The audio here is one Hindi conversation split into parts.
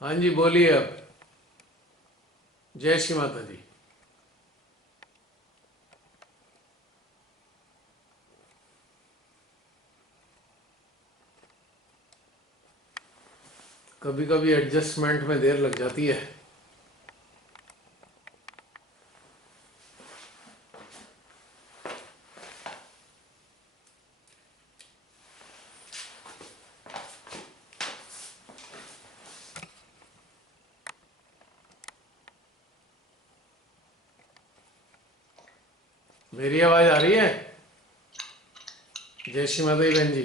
हाँ जी, बोलिए अब। जय श्री माता दी। कभी कभी एडजस्टमेंट में देर लग जाती है। मेरी आवाज आ रही है? जय श्री माता दी बहन जी।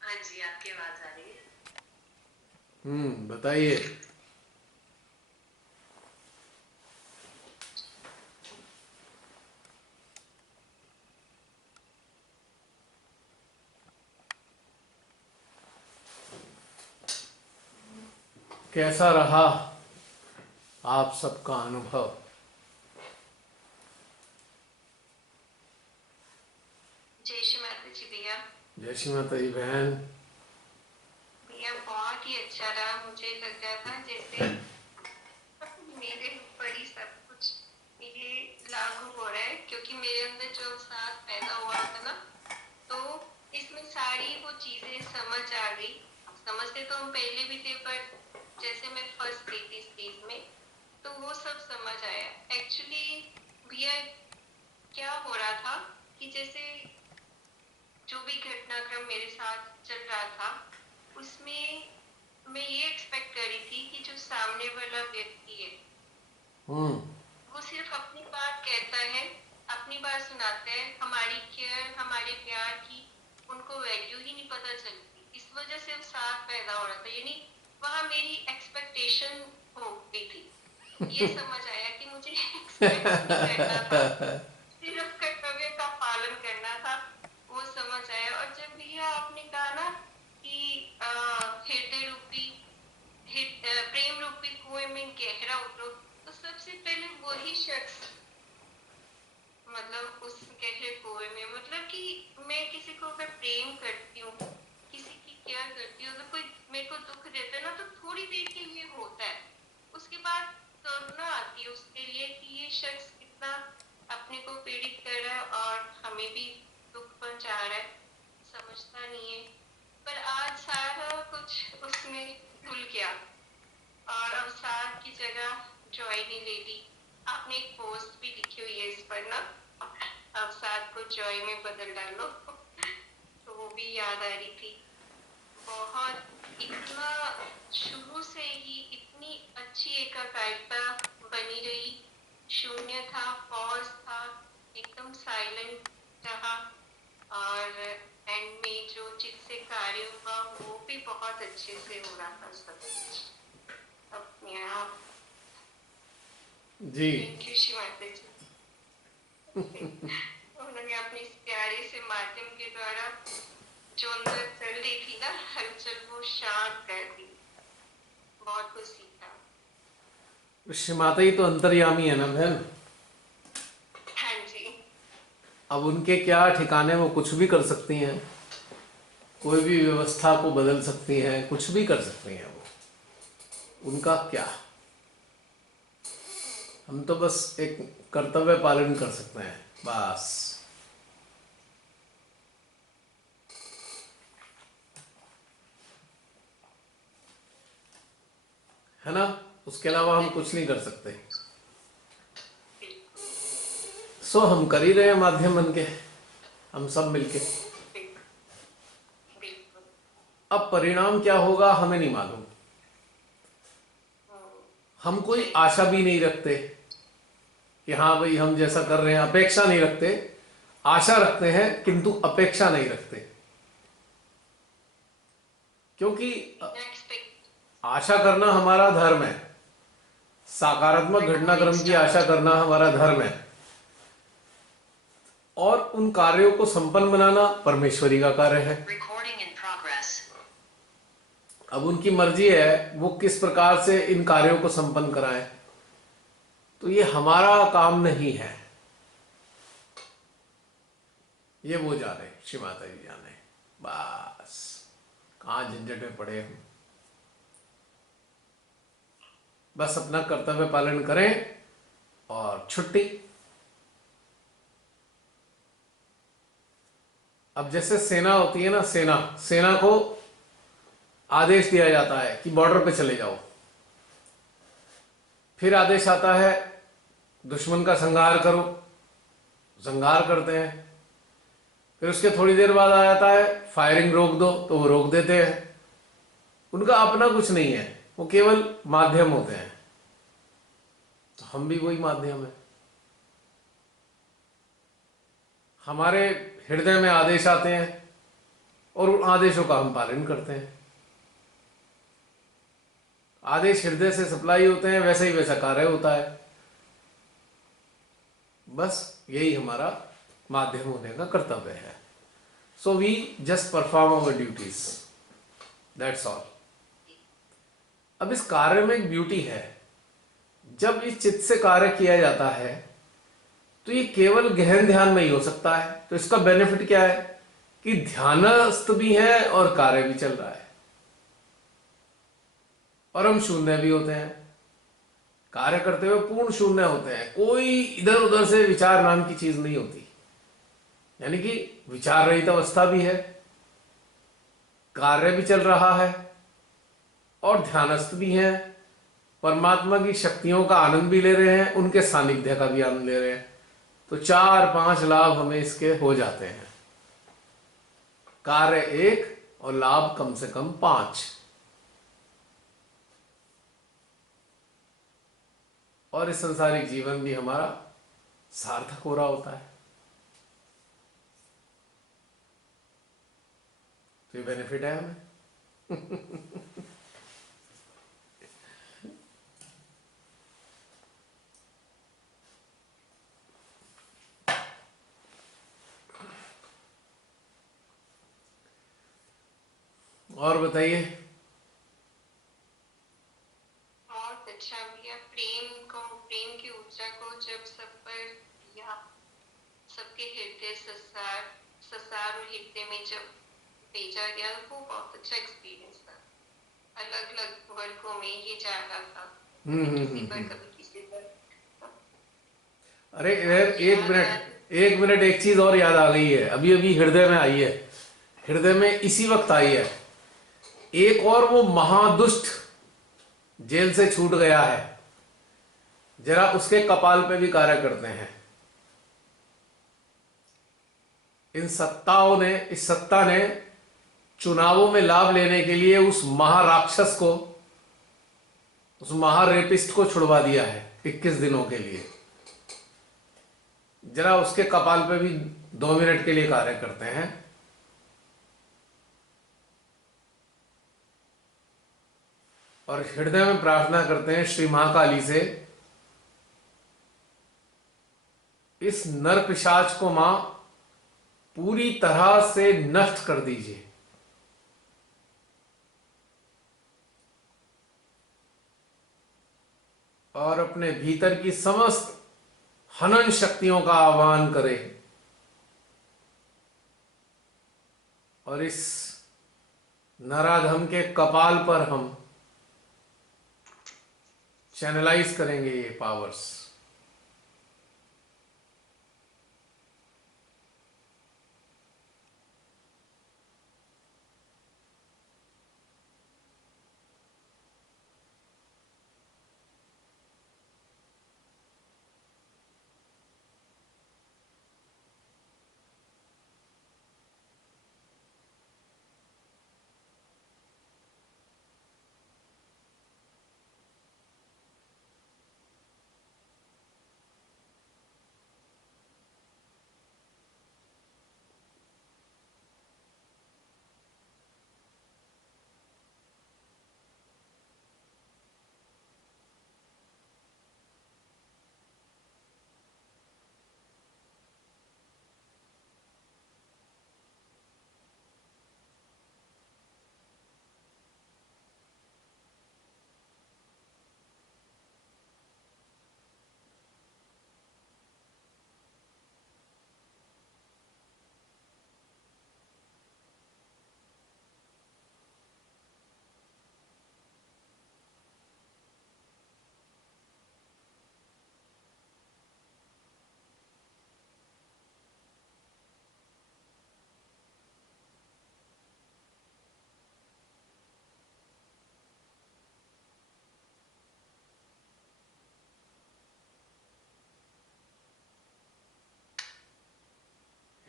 हाँ जी, आपकी आवाज आ रही है। बताइए। कैसा रहा आप सबका अनुभव? जय श्री माता जी भैया। जय श्री माता दी बहन। भैया बहुत ही अच्छा रहा, मुझे लग रहा था जैसे मेरे ऊपर ही सब कुछ ये लागू हो रहा है, क्योंकि मेरे अंदर जो अवसाद पैदा हुआ था ना, तो इसमें सारी वो चीजें समझ आ गई। समझते तो हम पहले भी थे, पर जैसे मैं फंस गई थी इस चीज में, तो वो सब समझ आया। एक्चुअली भैया क्या हो रहा था कि जैसे जो भी घटनाक्रम मेरे साथ चल रहा था, उसमें मैं ये एक्सपेक्ट कर रही थी कि जो सामने वाला व्यक्ति है हम्म। वो सिर्फ अपनी बात कहता है, अपनी बात सुनाता है। हमारी केयर, हमारे प्यार की उनको वैल्यू ही नहीं पता चलती। इस वजह से वो साथ पैदा हो रहा था, यानी वहां मेरी एक्सपेक्टेशन हो गई थी। ये समझ आया कि मुझे एक्सपेक्ट नहीं करना था, सिर्फ कर्तव्य का पालन करना था। वो समझ आया। और जब भैया आपने कहा ना कि हृदय रूपी प्रेम रूपी कुएं में गहरा उतरो, तो सबसे पहले वही शख्स, मतलब उस गहरे कुएं में, मतलब कि मैं किसी को अगर प्रेम करती हूँ, किसी की केयर करती हूँ, अगर कोई मेरे को दुख देता है ना, तो थोड़ी देर के लिए होता है। उसके बाद करुणा आती है उसके लिए कि ये शख्स कितना अपने को पीड़ित कर रहा है और हमें भी दुख पहुंचा रहा है, समझता नहीं है। पर आज सारा कुछ उसमें भूल गया और अवसाद की जगह जॉय ने ले ली। आपने एक पोस्ट भी लिखी हुई है इस पर ना, अवसाद को जॉय में बदल डालो। तो वो भी याद आ रही थी। बहुत, इतना शुरू से ही इतनी अच्छी एकाग्रता बनी रही। शून्य था, पॉज था, एकदम साइलेंट रहा। और एंड में जो चित से कार्य हुआ वो भी बहुत अच्छे से हो रहा था सब कुछ अपने आप। जी। थैंक यू श्री माता जी। उन्होंने अपने इस प्यारे से माध्यम के द्वारा जो अंदर चल रही थी ना हलचल, वो शांत कर दी। बहुत कुछ सीखा। श्री माता जी तो अंतर्यामी है ना बहन। हाँ जी। अब उनके क्या ठिकाने, वो कुछ भी कर सकती हैं। कोई भी व्यवस्था को बदल सकती हैं, कुछ भी कर सकती हैं वो। उनका क्या। हम तो बस एक कर्तव्य पालन कर सकते हैं, बस। है ना? उसके जो अलावा हम है कुछ नहीं कर सकते। बिल्कुल। सो हम कर ही रहे हैं माध्यम बन के, हम सब मिलके। बिल्कुल बिल्कुल। अब परिणाम क्या होगा हमें नहीं मालूम। हम कोई सही आशा बात भी है। नहीं रखते कि हाँ भाई हम जैसा कर रहे हैं, अपेक्षा नहीं रखते। आशा रखते हैं किंतु अपेक्षा नहीं रखते, क्योंकि बिना एक्सपेक्ट। आशा करना हमारा धर्म है। सकारात्मक रिकॉर्डिंग घटनाक्रम की आशा स्टार्ट। करना हमारा धर्म है, और उन कार्यों को संपन्न बनाना परमेश्वरी का कार्य है। Recording in progress. अब उनकी मर्जी है वो किस प्रकार से इन कार्यों को संपन्न कराए, तो ये हमारा काम नहीं है। ये वो जाने, श्री माता जी जाने। बस कहाँ झंझट में पड़े हम। बस अपना कर्तव्य पालन करें और छुट्टी। अब जैसे सेना होती है ना, सेना सेना को आदेश दिया जाता है कि बॉर्डर पे चले जाओ, फिर आदेश आता है दुश्मन का संहार करो, संहार करते हैं। फिर उसके थोड़ी देर बाद आ जाता है फायरिंग रोक दो, तो वो रोक देते हैं। उनका अपना कुछ नहीं है, वो केवल माध्यम होते हैं। तो हम भी वही माध्यम है। हमारे हृदय में आदेश आते हैं और उन आदेशों का हम पालन करते हैं। आदेश हृदय से सप्लाई होते हैं, वैसे ही वैसा कार्य होता है। बस यही हमारा माध्यम होने का कर्तव्य है। So we just perform our duties, that's all. अब इस कार्य में एक ब्यूटी है। जब इस चित्त से कार्य किया जाता है तो ये केवल गहन ध्यान में ही हो सकता है। तो इसका बेनिफिट क्या है कि ध्यानस्थ भी है और कार्य भी चल रहा है, और हम शून्य भी होते हैं। कार्य करते हुए पूर्ण शून्य होते हैं, कोई इधर उधर से विचार नाम की चीज नहीं होती। यानी कि विचार रहित अवस्था भी है, कार्य भी चल रहा है और ध्यानस्थ भी हैं। परमात्मा की शक्तियों का आनंद भी ले रहे हैं, उनके सानिध्य का भी आनंद ले रहे हैं। तो 4-5 लाभ हमें इसके हो जाते हैं। कार्य 1 और लाभ कम से कम 5। और इस संसारिक जीवन भी हमारा सार्थक हो रहा होता है। तो ये बेनिफिट है हमें। और बताइए। बहुत अच्छा भैया। प्रेम की ऊर्जा को जब सब पर दिया, सबके हृदय संसार संसार और हृदय में जब भेजा गया, वो बहुत अच्छा एक्सपीरियंस था। अलग अलग वर्गों में ये जाना था, कभी किसी पर कभी किसी पर। अरे यार, आज एक याद आया। मिनट एक मिनट, एक चीज और याद आ गई है, अभी अभी हृदय में आई है। हृदय में इसी वक्त आई है। एक और वो महादुष्ट जेल से छूट गया है, जरा उसके कपाल पे भी कार्य करते हैं। इस सत्ता ने चुनावों में लाभ लेने के लिए उस महाराक्षस को, उस महारेपिस्ट को छुड़वा दिया है 21 दिनों के लिए। जरा उसके कपाल पे भी 2 मिनट के लिए कार्य करते हैं। और हृदय में प्रार्थना करते हैं श्री महाकाली से, इस नर पिशाच को मां पूरी तरह से नष्ट कर दीजिए। और अपने भीतर की समस्त हनन शक्तियों का आह्वान करें और इस नराधम के कपाल पर हम चैनलाइज करेंगे ये पावर्स।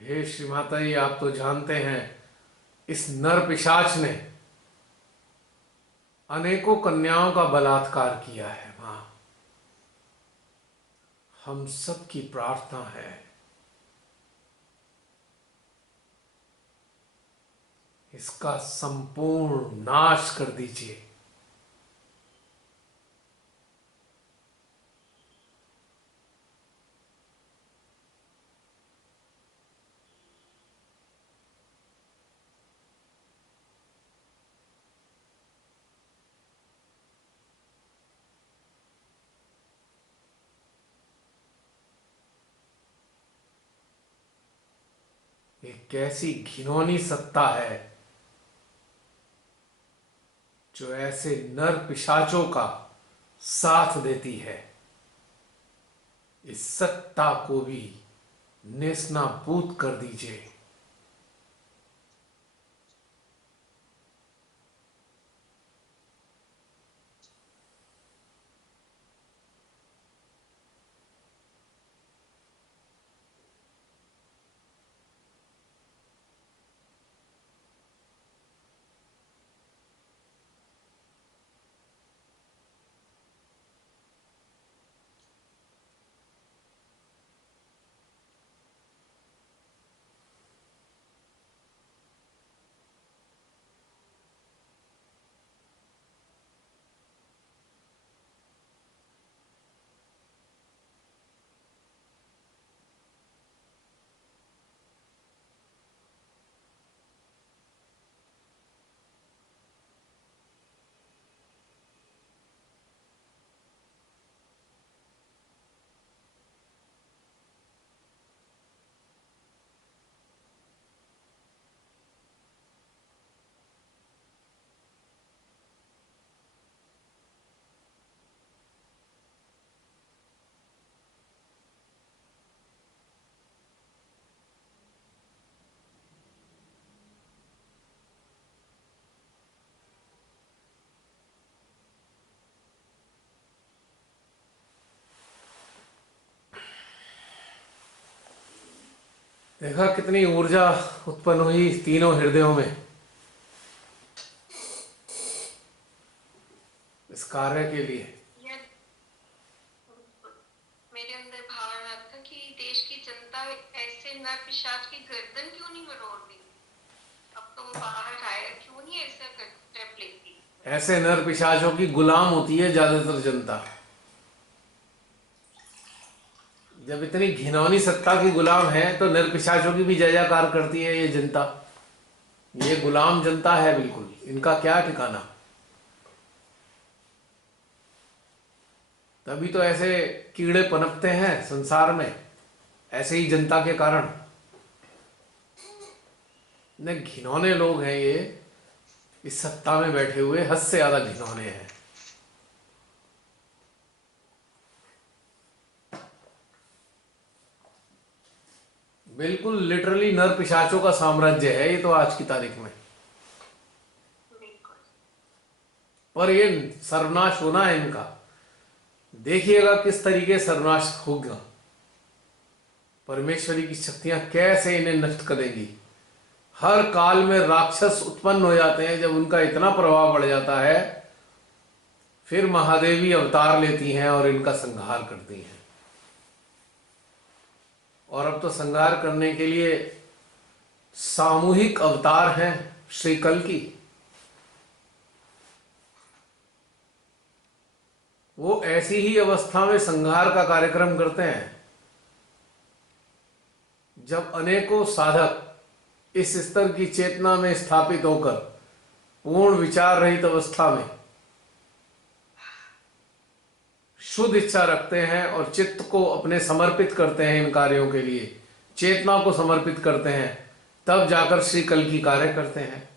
हे श्री माता जी, आप तो जानते हैं इस नर पिशाच ने अनेकों कन्याओं का बलात्कार किया है मां। हम सब की प्रार्थना है इसका संपूर्ण नाश कर दीजिए। ये कैसी घिनौनी सत्ता है जो ऐसे नर पिशाचों का साथ देती है। इस सत्ता को भी नेस्तनाबूद कर दीजिए। देखा कितनी ऊर्जा उत्पन्न हुई तीनों हृदयों में इस कार्य के लिए। यह मेरे अंदर भाव आ रहा था कि देश की जनता ऐसे नर पिशाच की गर्दन क्यों नहीं मरोड़ दी। अब तो वो बाहर आया, क्यों नहीं ऐसा स्टेप लेती। ऐसे नर पिशाचों की गुलाम होती है ज्यादातर जनता। जब इतनी घिनौनी सत्ता की गुलाम है तो नर पिशाचों की भी जय जयकार करती है ये जनता। ये गुलाम जनता है बिल्कुल, इनका क्या ठिकाना। तभी तो ऐसे कीड़े पनपते हैं संसार में, ऐसे ही जनता के कारण। ने घिनौने लोग हैं ये, इस सत्ता में बैठे हुए हद से ज्यादा घिनौने हैं। बिल्कुल लिटरली नर पिशाचों का साम्राज्य है ये तो आज की तारीख में। पर ये सर्वनाश होना है इनका, देखिएगा किस तरीके सर्वनाश होगा। परमेश्वरी की शक्तियां कैसे इन्हें नष्ट करेंगी। हर काल में राक्षस उत्पन्न हो जाते हैं, जब उनका इतना प्रभाव बढ़ जाता है फिर महादेवी अवतार लेती हैं और इनका संहार करती हैं। और अब तो संहार करने के लिए सामूहिक अवतार हैं श्री कल की। वो ऐसी ही अवस्था में संहार का कार्यक्रम करते हैं जब अनेकों साधक इस स्तर की चेतना में स्थापित होकर पूर्ण विचार रहित अवस्था में शुद्ध इच्छा रखते हैं और चित्त को अपने समर्पित करते हैं इन कार्यों के लिए, चेतना को समर्पित करते हैं, तब जाकर श्री कल की कार्य करते हैं।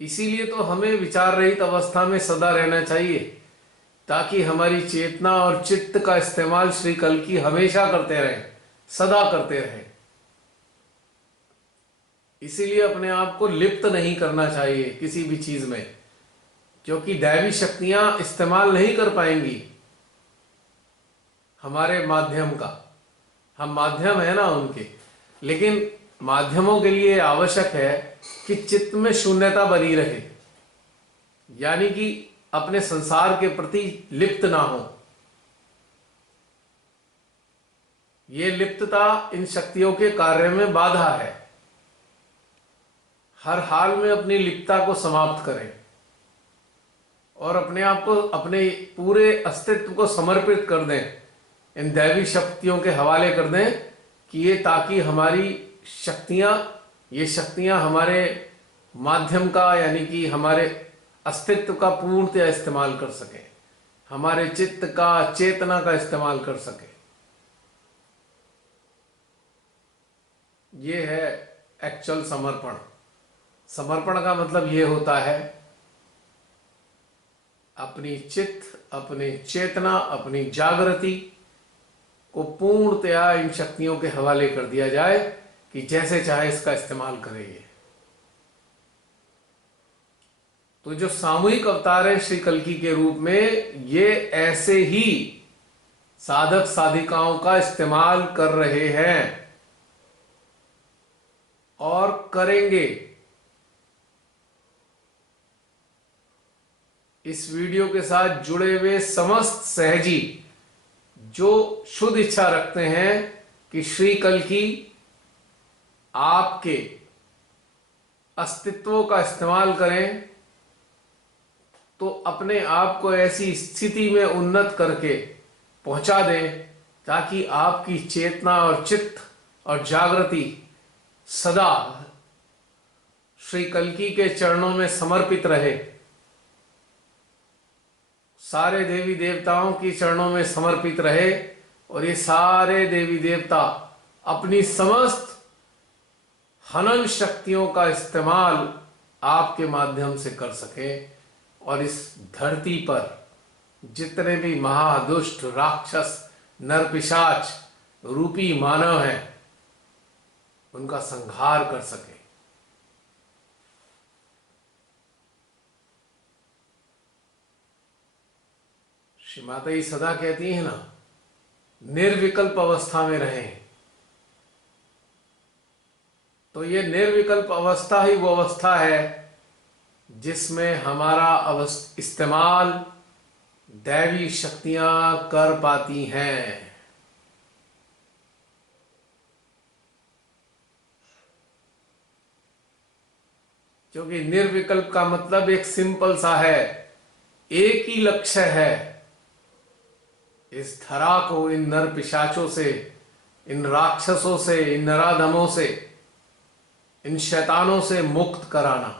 इसीलिए तो हमें विचार रहित अवस्था में सदा रहना चाहिए, ताकि हमारी चेतना और चित्त का इस्तेमाल श्री कल की हमेशा करते रहें, सदा करते रहें। इसीलिए अपने आप को लिप्त नहीं करना चाहिए किसी भी चीज में, क्योंकि दैवी शक्तियां इस्तेमाल नहीं कर पाएंगी हमारे माध्यम का। हम माध्यम है ना उनके, लेकिन माध्यमों के लिए आवश्यक है कि चित्त में शून्यता बनी रहे, यानी कि अपने संसार के प्रति लिप्त ना हो। ये लिप्तता इन शक्तियों के कार्य में बाधा है। हर हाल में अपनी लिप्तता को समाप्त करें और अपने आप को, अपने पूरे अस्तित्व को समर्पित कर दें, इन दैवी शक्तियों के हवाले कर दें कि ये, ताकि हमारी शक्तियां, ये शक्तियां हमारे माध्यम का, यानी कि हमारे अस्तित्व का पूर्णतया इस्तेमाल कर सकें, हमारे चित्त का, चेतना का इस्तेमाल कर सके। ये है एक्चुअल समर्पण। समर्पण का मतलब ये होता है अपनी चित्त, अपनी चेतना, अपनी जागृति को पूर्णतया इन शक्तियों के हवाले कर दिया जाए कि जैसे चाहे इसका इस्तेमाल करेंगे। तो जो सामूहिक अवतार है श्री कल्कि के रूप में, ये ऐसे ही साधक साधिकाओं का इस्तेमाल कर रहे हैं और करेंगे। इस वीडियो के साथ जुड़े हुए समस्त सहजी जो शुद्ध इच्छा रखते हैं कि श्री कल्कि आपके अस्तित्व का इस्तेमाल करें, तो अपने आप को ऐसी स्थिति में उन्नत करके पहुंचा दें ताकि आपकी चेतना और चित्त और जागृति सदा श्री कल्कि के चरणों में समर्पित रहे, सारे देवी देवताओं की चरणों में समर्पित रहे, और ये सारे देवी देवता अपनी समस्त हनन शक्तियों का इस्तेमाल आपके माध्यम से कर सके, और इस धरती पर जितने भी महादुष्ट राक्षस नरपिशाच रूपी मानव हैं उनका संहार कर सके। श्री माता जी सदा कहती है ना, निर्विकल्प अवस्था में रहें। तो ये निर्विकल्प अवस्था ही वो अवस्था है जिसमें हमारा इस्तेमाल दैवी शक्तियां कर पाती हैं। क्योंकि निर्विकल्प का मतलब एक सिंपल सा है, एक ही लक्ष्य है, इस धरा को इन नर पिशाचों से, इन राक्षसों से, इन नराधमों से, इन शैतानों से मुक्त कराना।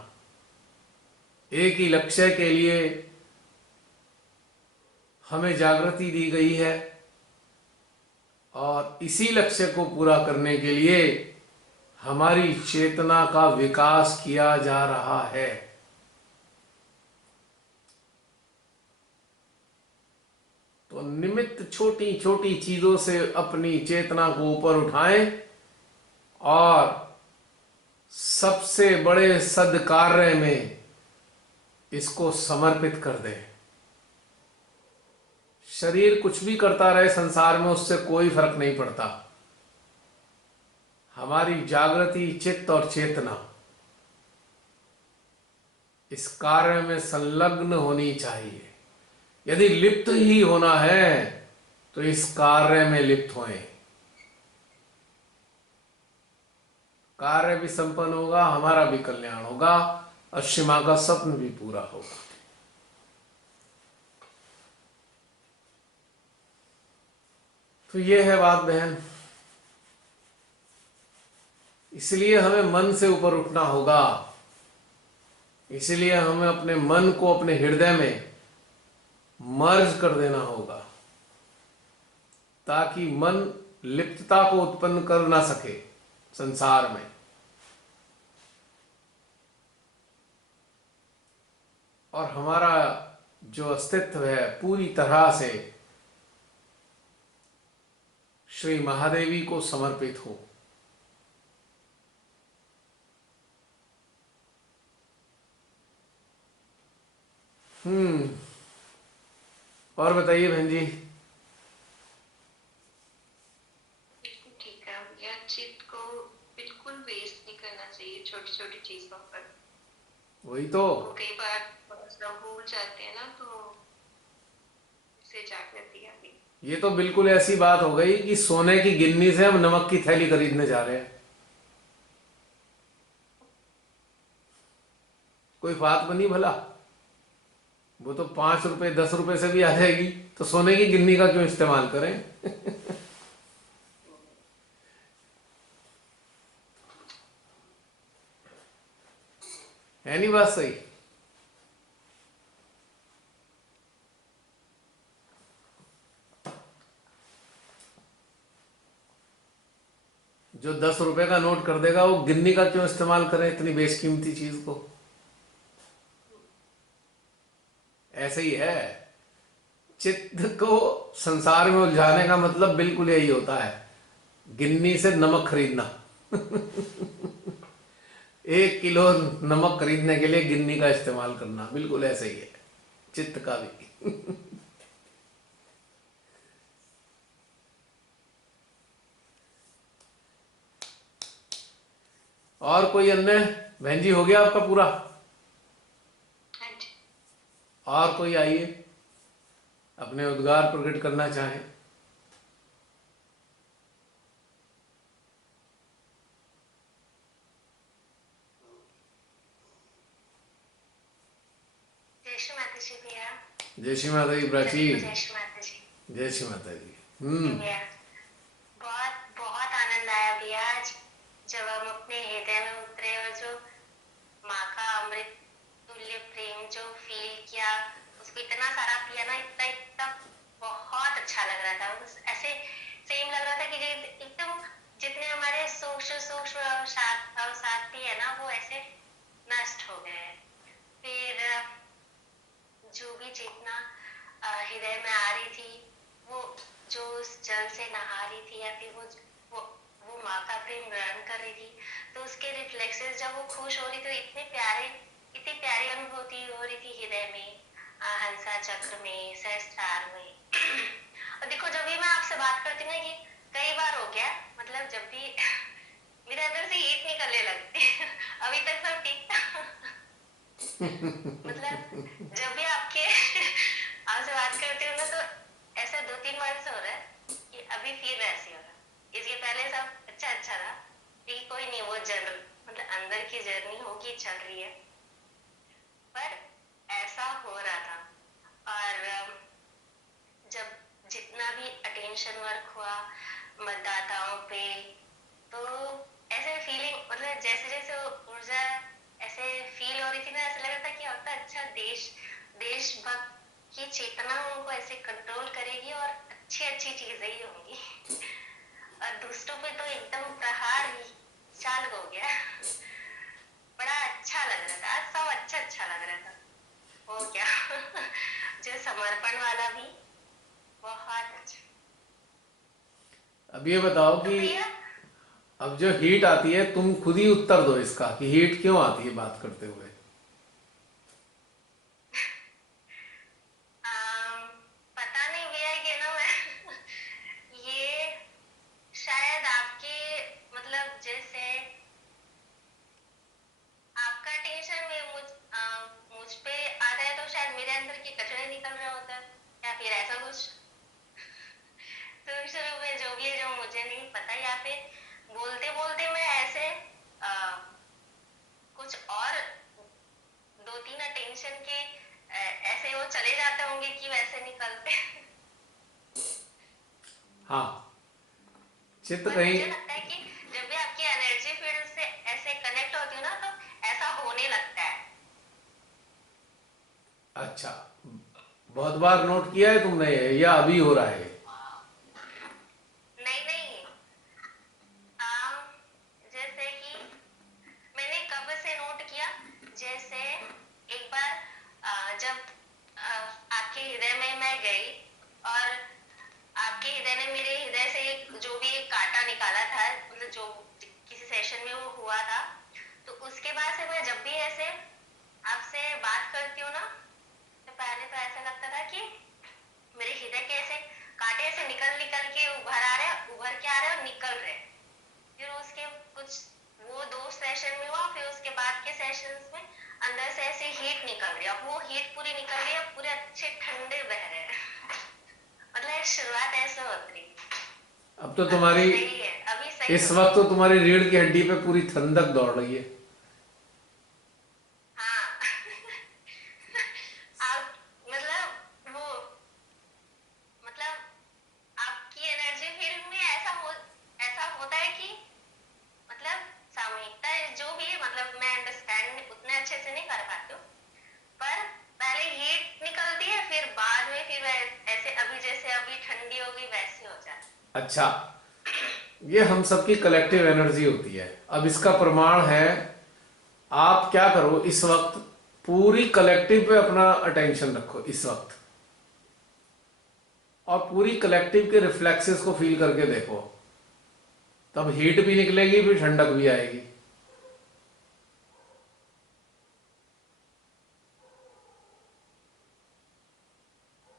एक ही लक्ष्य के लिए हमें जागृति दी गई है, और इसी लक्ष्य को पूरा करने के लिए हमारी चेतना का विकास किया जा रहा है। तो निमित्त छोटी छोटी चीजों से अपनी चेतना को ऊपर उठाएं और सबसे बड़े सद्कार्य में इसको समर्पित कर दें। शरीर कुछ भी करता रहे संसार में, उससे कोई फर्क नहीं पड़ता। हमारी जागृति, चित्त और चेतना इस कार्य में संलग्न होनी चाहिए। यदि लिप्त ही होना है तो इस कार्य में लिप्त होएं। कार्य भी संपन्न होगा, हमारा भी कल्याण होगा, और श्री मां का स्वप्न भी पूरा होगा। तो ये है बात बहन। इसलिए हमें मन से ऊपर उठना होगा। इसलिए हमें अपने मन को अपने हृदय में मर्ज कर देना होगा, ताकि मन लिप्तता को उत्पन्न कर ना सके संसार में। और हमारा जो अस्तित्व है पूरी तरह से श्री महादेवी को समर्पित हो। और बताइए बहन जी। है छोटी छोटी चीजों पर। वही तो। वो कई बार थोड़ा सा भूल जाते हैं ना, तो इससे जागृति आ गई। ये तो बिल्कुल ऐसी बात हो गई कि सोने की गिन्नी से हम नमक की थैली खरीदने जा रहे हैं। कोई बात बनी भला? वो तो 5 रुपए 10 रुपए से भी आ जाएगी, तो सोने की गिन्नी का क्यों इस्तेमाल करें? है नहीं बात सही? जो 10 रुपए का नोट कर देगा वो गिन्नी का क्यों इस्तेमाल करें इतनी बेशकीमती चीज को? ऐसे ही है। चित्त को संसार में उलझाने का मतलब बिल्कुल यही होता है, गिन्नी से नमक खरीदना। 1 किलो नमक खरीदने के लिए गिन्नी का इस्तेमाल करना, बिल्कुल ऐसे ही है चित्त का भी। और कोई अन्य? बहन जी हो गया आपका पूरा? हाँ जी। और कोई आइए अपने उद्गार प्रकट करना चाहें? जय श्री माता जी भैया। जय श्री माता जी प्राची। सभी को जय श्री माता जी। जय श्री माता जी। भैया बहुत बहुत आनंद आया भैया आज, जब हम अपने हृदय में उतरे और जो माँ का अमृत तुल्य प्रेम जो फील किया, उसको इतना सारा पिया ना, इतना इतना बहुत अच्छा लग रहा था। बस ऐसे सेम लग रहा था कि एकदम जितने हमारे सूक्ष्म सूक्ष्म अवसाद है ना, वो ऐसे नष्ट हो गए हैं। फिर जो भी चेतना हृदय में आ रही थी, वो जो उस जल से नहा रही थी, या फिर वो वो माँ का प्रेम ग्रहण कर रही थी, तो उसके रिफ्लेक्सेस जब वो खुश हो रही थी, इतनी प्यारी अनुभूति हो रही थी हृदय में, हंसा चक्र में, सहस्त्रार में। और देखो, जब भी मैं आपसे बात करती हूँ ना, कि कई बार हो गया, मतलब जब भी मेरे अंदर से हीट निकलने लगती है। अभी तक सब ठीक था। मतलब जब भी आपसे बात करती हूँ ना, तो ऐसा 2-3 बार से हो रहा है कि अभी फिर ऐसे हो रहा है। इसके पहले सब अच्छा अच्छा था, लेकिन कोई नहीं, वो मतलब अंदर की जर्नी होगी, चल रही है, पर ऐसा हो रहा था। और जब जितना भी अटेंशन वर्क हुआ मतदाताओं पे, तो ऐसे फीलिंग, मतलब जैसे जैसे ऊर्जा ऐसे फील हो रही थी ना, ऐसा लग रहा था कि अब तो अच्छा देशभक्त की चेतना उनको ऐसे कंट्रोल करेगी, और अच्छी अच्छी चीजें ही होंगी। और दुष्टों पे तो एकदम प्रहार ही चालू हो गया। बड़ा अच्छा लग रहा था आज, सब अच्छा अच्छा लग रहा था। हो क्या। जो समर्पण वाला भी बहुत अच्छा। अब ये बताओ तो कि भैया, अब जो हीट आती है, तुम खुद ही उत्तर दो इसका कि हीट क्यों आती है बात करते हुए। पता नहीं भैया कि ना, मैं ये शायद आपके, मतलब जैसे आपका टेंशन में मुझ पे आता है, तो शायद मेरे अंदर के कचरे निकल रहे होते हैं, या फिर ऐसा कुछ। तो शुरू में जो भी है, जो मुझे नहीं पता, या फिर बोलते बोलते मैं ऐसे कुछ और 2-3 अटेंशन के ऐसे वो चले जाते होंगे कि वैसे निकलते। हाँ, चित्त पर कहीं। मुझे लगता है कि जब भी आपकी एनर्जी फील्ड से ऐसे कनेक्ट होती हो ना, तो ऐसा होने लगता है। अच्छा, बहुत बार नोट किया है तुमने ये, या अभी हो रहा है? नहीं नहीं, जैसे कि मैंने कब से नोट किया, जैसे एक बार जब आपके हृदय में मैं गई, और आपके हृदय ने मेरे हृदय से जो भी एक कांटा निकाला था, मतलब जो किसी सेशन में वो हुआ था, तो उसके बाद से मैं जब भी ऐसे आपसे बात करती हूँ ना, तो पहले तो ऐसा लगता था कि मेरे हृदय के ऐसे कांटे से निकल निकल के उभर के आ रहे और निकल रहे। फिर उसके कुछ वो 2 सेशन में हुआ, फिर के सेशंस में अंदर से ऐसे हीट निकल रही है, अब वो हीट पूरी निकल रही है, पूरे अच्छे ठंडे बह रहे हैं। मतलब शुरुआत ऐसे होती है। अब तो तुम्हारी सही है, अभी सही इस हो वक्त तो तुम्हारी रीढ़ की हड्डी पे पूरी ठंडक दौड़ रही है। हाँ। आप मतलब वो मतलब आपकी एनर्जी फील्ड में ऐसा होता है कि मतलब सामयिकता जो भी है, मतलब मैं अंडरस्टैंड उतने अच्छे से नहीं कर पाती हूँ, पर पहले हीट निकलती है, फिर बाद में फिर ऐसे अभी जैसे अभी ठंडी होगी वैसी हो जाती है। अच्छा, ये हम सबकी कलेक्टिव एनर्जी होती है। अब इसका प्रमाण है, आप क्या करो इस वक्त, पूरी कलेक्टिव पे अपना अटेंशन रखो इस वक्त, और पूरी कलेक्टिव के रिफ्लेक्सेस को फील करके देखो। तब हीट भी निकलेगी, फिर ठंडक भी आएगी।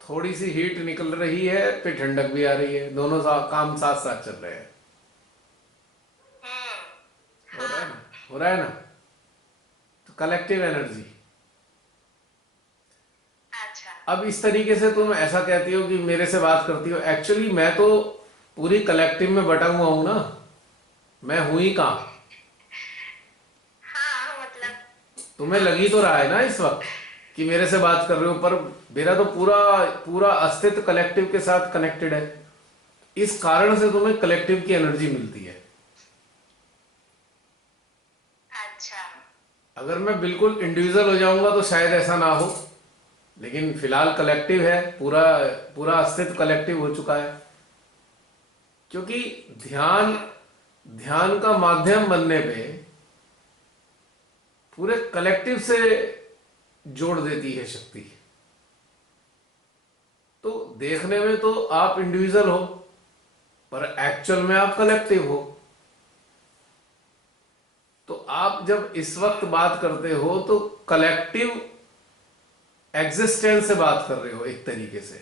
थोड़ी सी हीट निकल रही है, फिर ठंडक भी आ रही है, दोनों काम साथ साथ चल रहे हैं। हो रहा है हाँ। ना, हो रहा है ना। तो कलेक्टिव एनर्जी। अच्छा। अब इस तरीके से तुम ऐसा कहती हो कि मेरे से बात करती हो, एक्चुअली मैं तो पूरी कलेक्टिव में बटा हुआ हूं ना, मैं हूं ही कहाँ। हाँ मतलब तुम्हें हाँ। लगी तो रहा है ना इस वक्त कि मेरे से बात कर रहे हो, पर मेरा तो पूरा पूरा अस्तित्व कलेक्टिव के साथ कनेक्टेड है। इस कारण से तुम्हें कलेक्टिव की एनर्जी मिलती है। अच्छा। अगर मैं बिल्कुल इंडिविजुअल हो जाऊंगा तो शायद ऐसा ना हो, लेकिन फिलहाल कलेक्टिव है, पूरा पूरा अस्तित्व कलेक्टिव हो चुका है। क्योंकि ध्यान ध्यान का माध्यम बनने पे पूरे कलेक्टिव से जोड़ देती है शक्ति। तो देखने में तो आप इंडिविजुअल हो, पर एक्चुअल में आप कलेक्टिव हो। तो आप जब इस वक्त बात करते हो तो कलेक्टिव एग्जिस्टेंस से बात कर रहे हो एक तरीके से,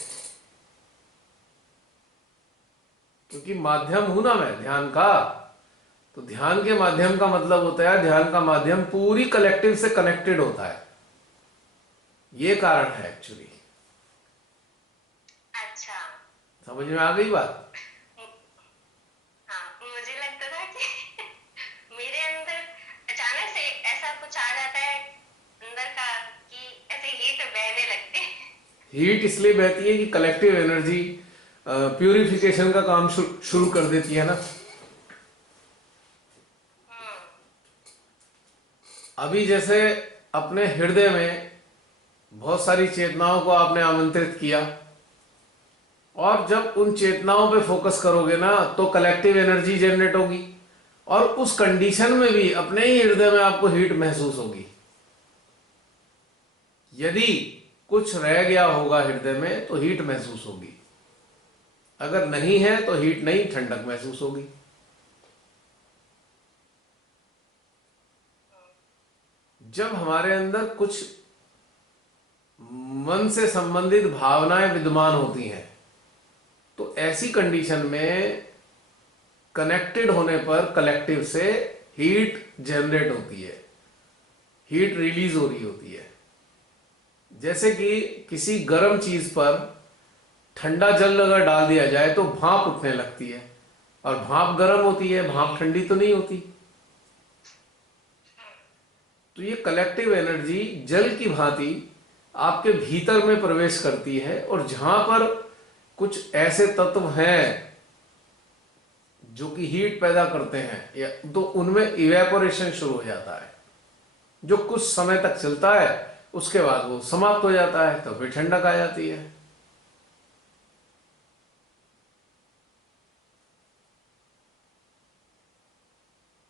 क्योंकि माध्यम हूं ना मैं ध्यान का। तो ध्यान के माध्यम का मतलब होता है, ध्यान का माध्यम पूरी कलेक्टिव से कनेक्टेड होता है। ये कारण है एक्चुअली। अच्छा। समझ में आ गई बात। हाँ, मुझे लगता था कि मेरे अंदर अचानक से ऐसा कुछ आ जाता है अंदर का कि ऐसे हीट बहने लगते हैं। हीट इसलिए बहती है कि कलेक्टिव एनर्जी प्यूरिफिकेशन का काम शुरू कर देती है ना। हम्म। अभी जैसे अपने हृदय में बहुत सारी चेतनाओं को आपने आमंत्रित किया, और जब उन चेतनाओं पे फोकस करोगे ना तो कलेक्टिव एनर्जी जनरेट होगी, और उस कंडीशन में भी अपने ही हृदय में आपको हीट महसूस होगी। यदि कुछ रह गया होगा हृदय में तो हीट महसूस होगी, अगर नहीं है तो हीट नहीं, ठंडक महसूस होगी। जब हमारे अंदर कुछ मन से संबंधित भावनाएं विद्यमान होती हैं तो ऐसी कंडीशन में कनेक्टेड होने पर कलेक्टिव से हीट जनरेट होती है, हीट रिलीज हो रही होती है। जैसे कि किसी गर्म चीज पर ठंडा जल अगर डाल दिया जाए तो भाप उठने लगती है, और भाप गर्म होती है, भाप ठंडी तो नहीं होती। तो ये कलेक्टिव एनर्जी जल की भांति आपके भीतर में प्रवेश करती है, और जहां पर कुछ ऐसे तत्व हैं जो कि हीट पैदा करते हैं या तो उनमें इवेपोरेशन शुरू हो जाता है, जो कुछ समय तक चलता है, उसके बाद वो समाप्त हो जाता है, तो फिर ठंडक आ जाती है।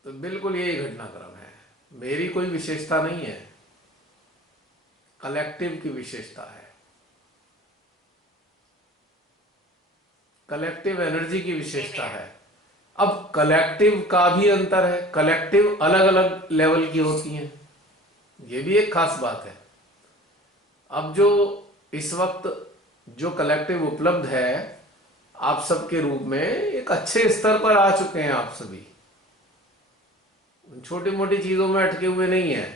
तो बिल्कुल यही घटनाक्रम है, मेरी कोई विशेषता नहीं है, कलेक्टिव की विशेषता है, कलेक्टिव एनर्जी की विशेषता है। अब कलेक्टिव का भी अंतर है, कलेक्टिव अलग अलग लेवल की होती हैं, ये भी एक खास बात है। अब जो इस वक्त जो कलेक्टिव उपलब्ध है आप सबके रूप में, एक अच्छे स्तर पर आ चुके हैं आप सभी, छोटी मोटी चीजों में अटके हुए नहीं है।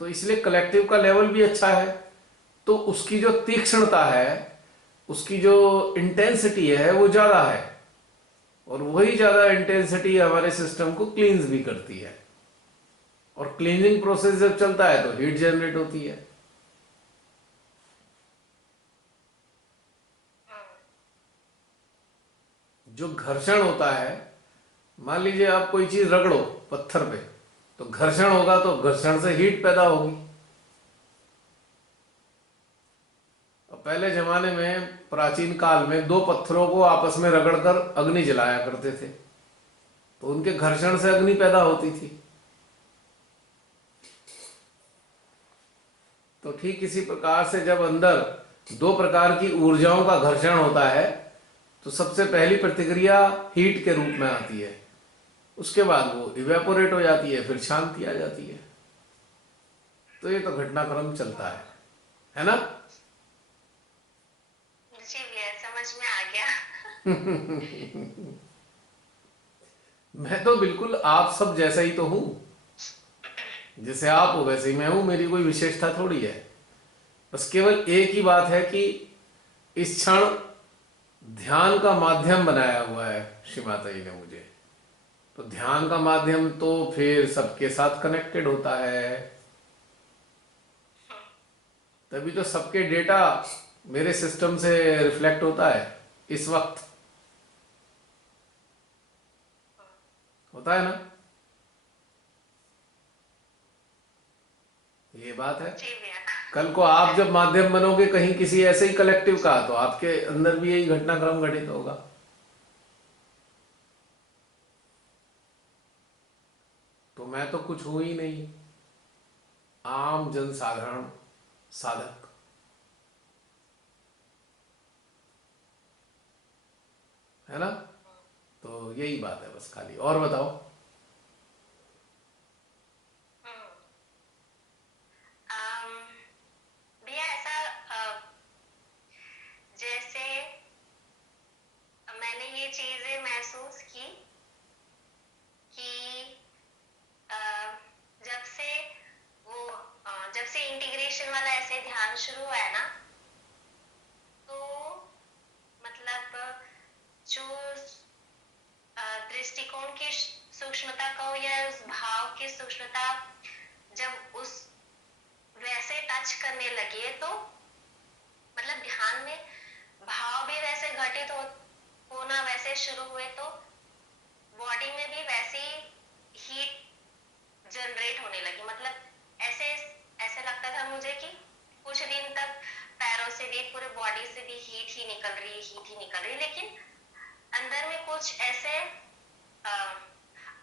तो इसलिए कलेक्टिव का लेवल भी अच्छा है, तो उसकी जो तीक्ष्णता है, उसकी जो इंटेंसिटी है वो ज़्यादा है, और वही ज़्यादा इंटेंसिटी हमारे सिस्टम को क्लींस भी करती है। और क्लीनिंग प्रोसेस जब चलता है तो हीट जनरेट होती है। जो घर्षण होता है, मान लीजिए आप कोई चीज रगड़ो पत्थर पे, तो घर्षण होगा, तो घर्षण से हीट पैदा होगी। और पहले जमाने में, प्राचीन काल में, दो पत्थरों को आपस में रगड़कर अग्नि जलाया करते थे, तो उनके घर्षण से अग्नि पैदा होती थी। तो ठीक इसी प्रकार से जब अंदर दो प्रकार की ऊर्जाओं का घर्षण होता है, तो सबसे पहली प्रतिक्रिया हीट के रूप में आती है, उसके बाद वो इवेपोरेट हो जाती है, फिर शांति आ जाती है। तो ये तो घटनाक्रम चलता है ना? जी भैया, समझ में आ गया। मैं तो बिल्कुल आप सब जैसा ही तो हूं, जैसे आप हो वैसे ही मैं हूं, मेरी कोई विशेषता थोड़ी है। बस केवल एक ही बात है कि इस क्षण ध्यान का माध्यम बनाया हुआ है श्री माता जी ने मुझे, तो ध्यान का माध्यम तो फिर सबके साथ कनेक्टेड होता है, तभी तो सबके डेटा मेरे सिस्टम से रिफ्लेक्ट होता है। इस वक्त होता है ना, ये बात है। जी भैया। कल को आप जब माध्यम बनोगे कहीं किसी ऐसे ही कलेक्टिव का, तो आपके अंदर भी यही घटनाक्रम घटित होगा। तो मैं तो कुछ हूं ही नहीं, आम जनसाधारण साधक, है ना? तो यही बात है बस, खाली। और बताओ। भैया ऐसा जैसे मैंने ये चीजें महसूस की कि अ, जब से जब से इंटीग्रेशन वाला ऐसे ध्यान शुरू हुआ है ना, तो मतलब जो दृष्टिकोण की सूक्ष्मता को या उस भाव की सूक्ष्मता जब उस वैसे टच करने लगे, तो मतलब ध्यान में भाव भी वैसे घटित होना वैसे शुरू हुए, तो बॉडी में भी वैसी हीट जनरेट होने लगी। मतलब ऐसे ऐसे लगता था मुझे कि कुछ दिन तक पैरों से भी पूरे बॉडी से भी हीट ही निकल रही है, हीट ही निकल रही है, लेकिन अंदर में कुछ ऐसे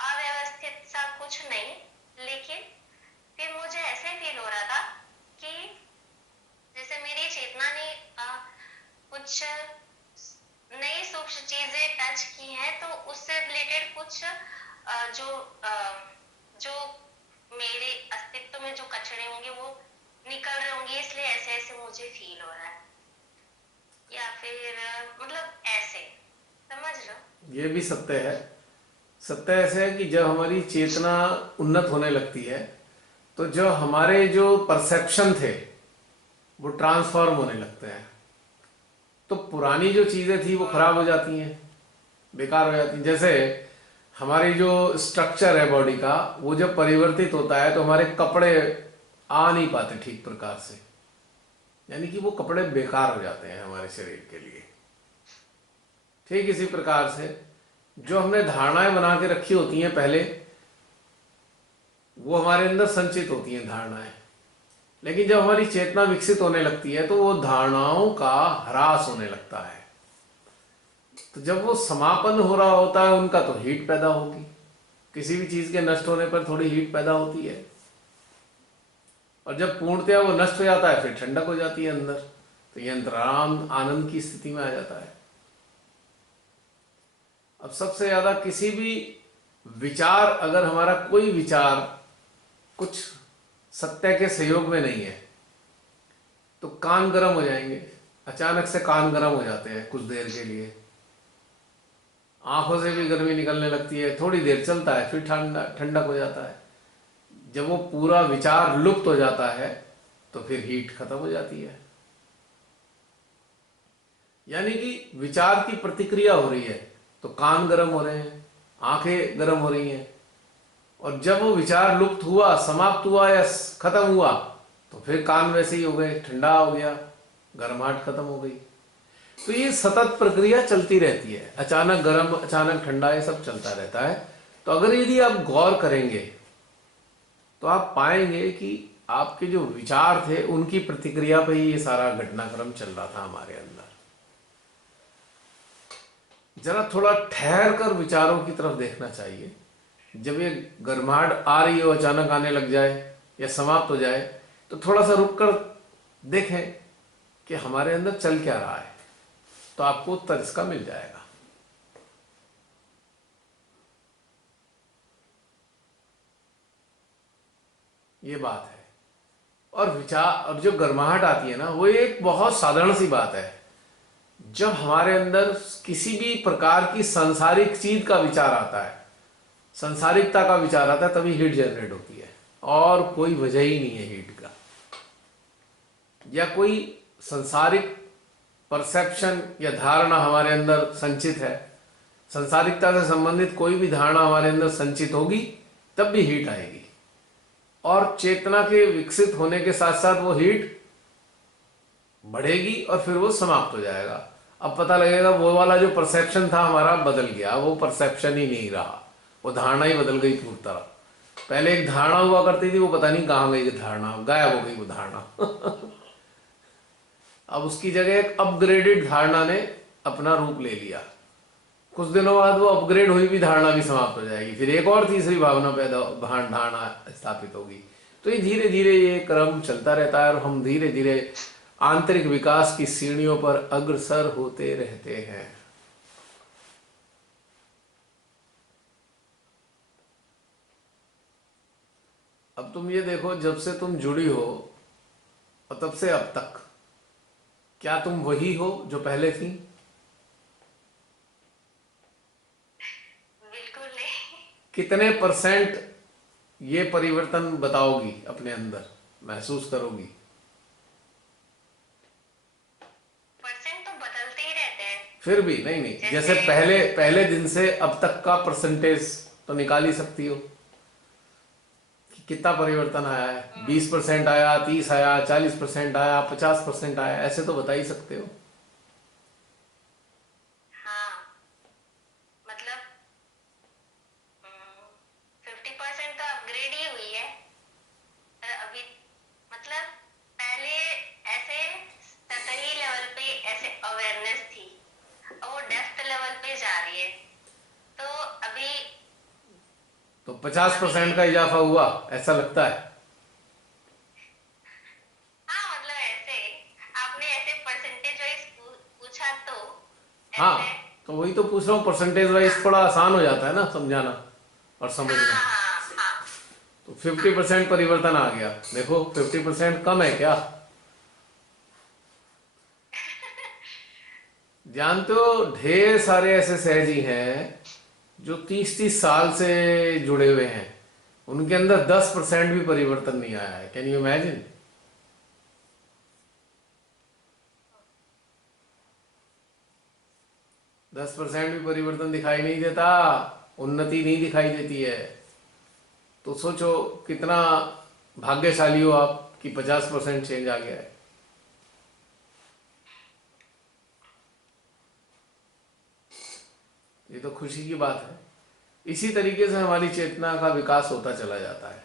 अव्यवस्थित सा कुछ नहीं। लेकिन फिर मुझे ऐसे फील हो रहा था कि जैसे मेरी चेतना ने कुछ नई सूक्ष्म चीजें टच की हैं, तो उससे रिलेटेड कुछ जो मेरे अस्तित्व में जो कचरे होंगे वो निकल रहे होंगे, इसलिए ऐसे ऐसे मुझे फील हो रहा है। या फिर मतलब ऐसे, समझ रहे हो? ये भी सत्य है। सत्य ऐसे है कि जब हमारी चेतना उन्नत होने लगती है, तो जो हमारे जो परसेप्शन थे वो ट्रांसफॉर्म होने लगते हैं, तो पुरानी जो चीजें थी वो खराब हो जाती हैं, बेकार हो जाती हैं। जैसे हमारी जो स्ट्रक्चर है बॉडी का, वो जब परिवर्तित होता है तो हमारे कपड़े आ नहीं पाते ठीक प्रकार से, यानी कि वो कपड़े बेकार हो जाते हैं हमारे शरीर के लिए। ठीक इसी प्रकार से जो हमने धारणाएं बना के रखी होती हैं पहले, वो हमारे अंदर संचित होती हैं धारणाएं, लेकिन जब हमारी चेतना विकसित होने लगती है तो वो धारणाओं का ह्रास होने लगता है। तो जब वो समापन हो रहा होता है उनका, तो हीट पैदा होगी। किसी भी चीज के नष्ट होने पर थोड़ी हीट पैदा होती है, और जब पूर्णतया वो नष्ट हो जाता है फिर ठंडक हो जाती है अंदर, तो ये अंतराम आनंद की स्थिति में आ जाता है। अब सबसे ज्यादा किसी भी विचार, अगर हमारा कोई विचार कुछ सत्य के सहयोग में नहीं है, तो कान गर्म हो जाएंगे। अचानक से कान गर्म हो जाते हैं कुछ देर के लिए, आंखों से भी गर्मी निकलने लगती है, थोड़ी देर चलता है, फिर ठंडक हो जाता है। जब वो पूरा विचार लुप्त हो जाता है तो फिर हीट खत्म हो जाती है। यानी कि विचार की प्रतिक्रिया हो रही है तो कान गर्म हो रहे हैं, आंखें गर्म हो रही हैं, और जब वो विचार लुप्त हुआ, समाप्त हुआ या खत्म हुआ तो फिर कान वैसे ही हो गए, ठंडा हो गया, गर्माहट खत्म हो गई। तो ये सतत प्रक्रिया चलती रहती है, अचानक गर्म अचानक ठंडा, ये सब चलता रहता है। तो अगर यदि आप गौर करेंगे तो आप पाएंगे कि आपके जो विचार थे उनकी प्रतिक्रिया पे ही ये सारा घटनाक्रम चल रहा था हमारे अंदर। जरा थोड़ा ठहर कर विचारों की तरफ देखना चाहिए। जब ये गर्माहट आ रही हो, अचानक आने लग जाए या समाप्त हो जाए, तो थोड़ा सा रुक कर देखें कि हमारे अंदर चल क्या रहा है, तो आपको उत्तर इसका मिल जाएगा। ये बात है। और विचार और जो गर्माहट आती है ना, वो एक बहुत साधारण सी बात है। जब हमारे अंदर किसी भी प्रकार की सांसारिक चीज का विचार आता है, सांसारिकता का विचार आता है, तभी हीट जनरेट होती है, और कोई वजह ही नहीं है हीट का। या कोई सांसारिक परसेप्शन या धारणा हमारे अंदर संचित है, सांसारिकता से संबंधित कोई भी धारणा हमारे अंदर संचित होगी तब भी हीट आएगी। और चेतना के विकसित होने के साथ साथ वो हीट बढ़ेगी और फिर वो समाप्त हो जाएगा। अब पता लगेगा वो वाला जो परसेप्शन था हमारा बदल गया, वो परसेप्शन ही नहीं रहा, वो धारणा ही बदल गई पूरी तरह। पहले एक धारणा हुआ करती थी, वो पता नहीं कहाँ गई धारणा, गायब हो गई वो धारणा। अब उसकी जगह एक अपग्रेडेड धारणा ने अपना रूप ले लिया। कुछ दिनों बाद वो अपग्रेड हुई भी धारणा भी समाप्त हो जाएगी, फिर एक और तीसरी भावना पैदा धारणा स्थापित होगी। तो ये धीरे धीरे ये क्रम चलता रहता है और हम धीरे धीरे आंतरिक विकास की सीढ़ियों पर अग्रसर होते रहते हैं। अब तुम ये देखो, जब से तुम जुड़ी हो और तब से अब तक, क्या तुम वही हो जो पहले थी? बिल्कुल नहीं। कितने परसेंट ये परिवर्तन बताओगी अपने अंदर, महसूस करोगी? परसेंट तो बदलते ही रहते हैं। फिर भी नहीं, जैसे पहले दिन से अब तक का परसेंटेज तो निकाल ही सकती हो कि कितना परिवर्तन आया है। 20% आया, 30 आया, 40% आया, 50% आया, ऐसे तो बता ही सकते हो। हाँ, मतलब 50% तो अपग्रेड ही हुई है। अभी मतलब पहले ऐसे सतही लेवल पे ऐसे अवेयरनेस थी, अब वो डेप्थ लेवल पे जा रही है। तो अभी तो 50% का इजाफा हुआ ऐसा लगता है? हाँ, मतलब ऐसे आपने ऐसे परसेंटेज वाइज पूछा तो हाँ, ऐसे। तो वही तो पूछ रहा हूँ, परसेंटेज वाइज थोड़ा आसान हो जाता है ना समझाना और हाँ समझना। हाँ हाँ। तो 50% परिवर्तन आ गया, देखो 50% कम है क्या? जानते हो, ढेर सारे ऐसे सहजी हैं जो 30-30 साल से जुड़े हुए हैं, उनके अंदर 10% भी परिवर्तन नहीं आया है। Can you imagine? 10% भी परिवर्तन दिखाई नहीं देता, उन्नति नहीं दिखाई देती है। तो सोचो कितना भाग्यशाली हो आप कि 50% चेंज आ गया है। ये तो खुशी की बात है। इसी तरीके से हमारी चेतना का विकास होता चला जाता है।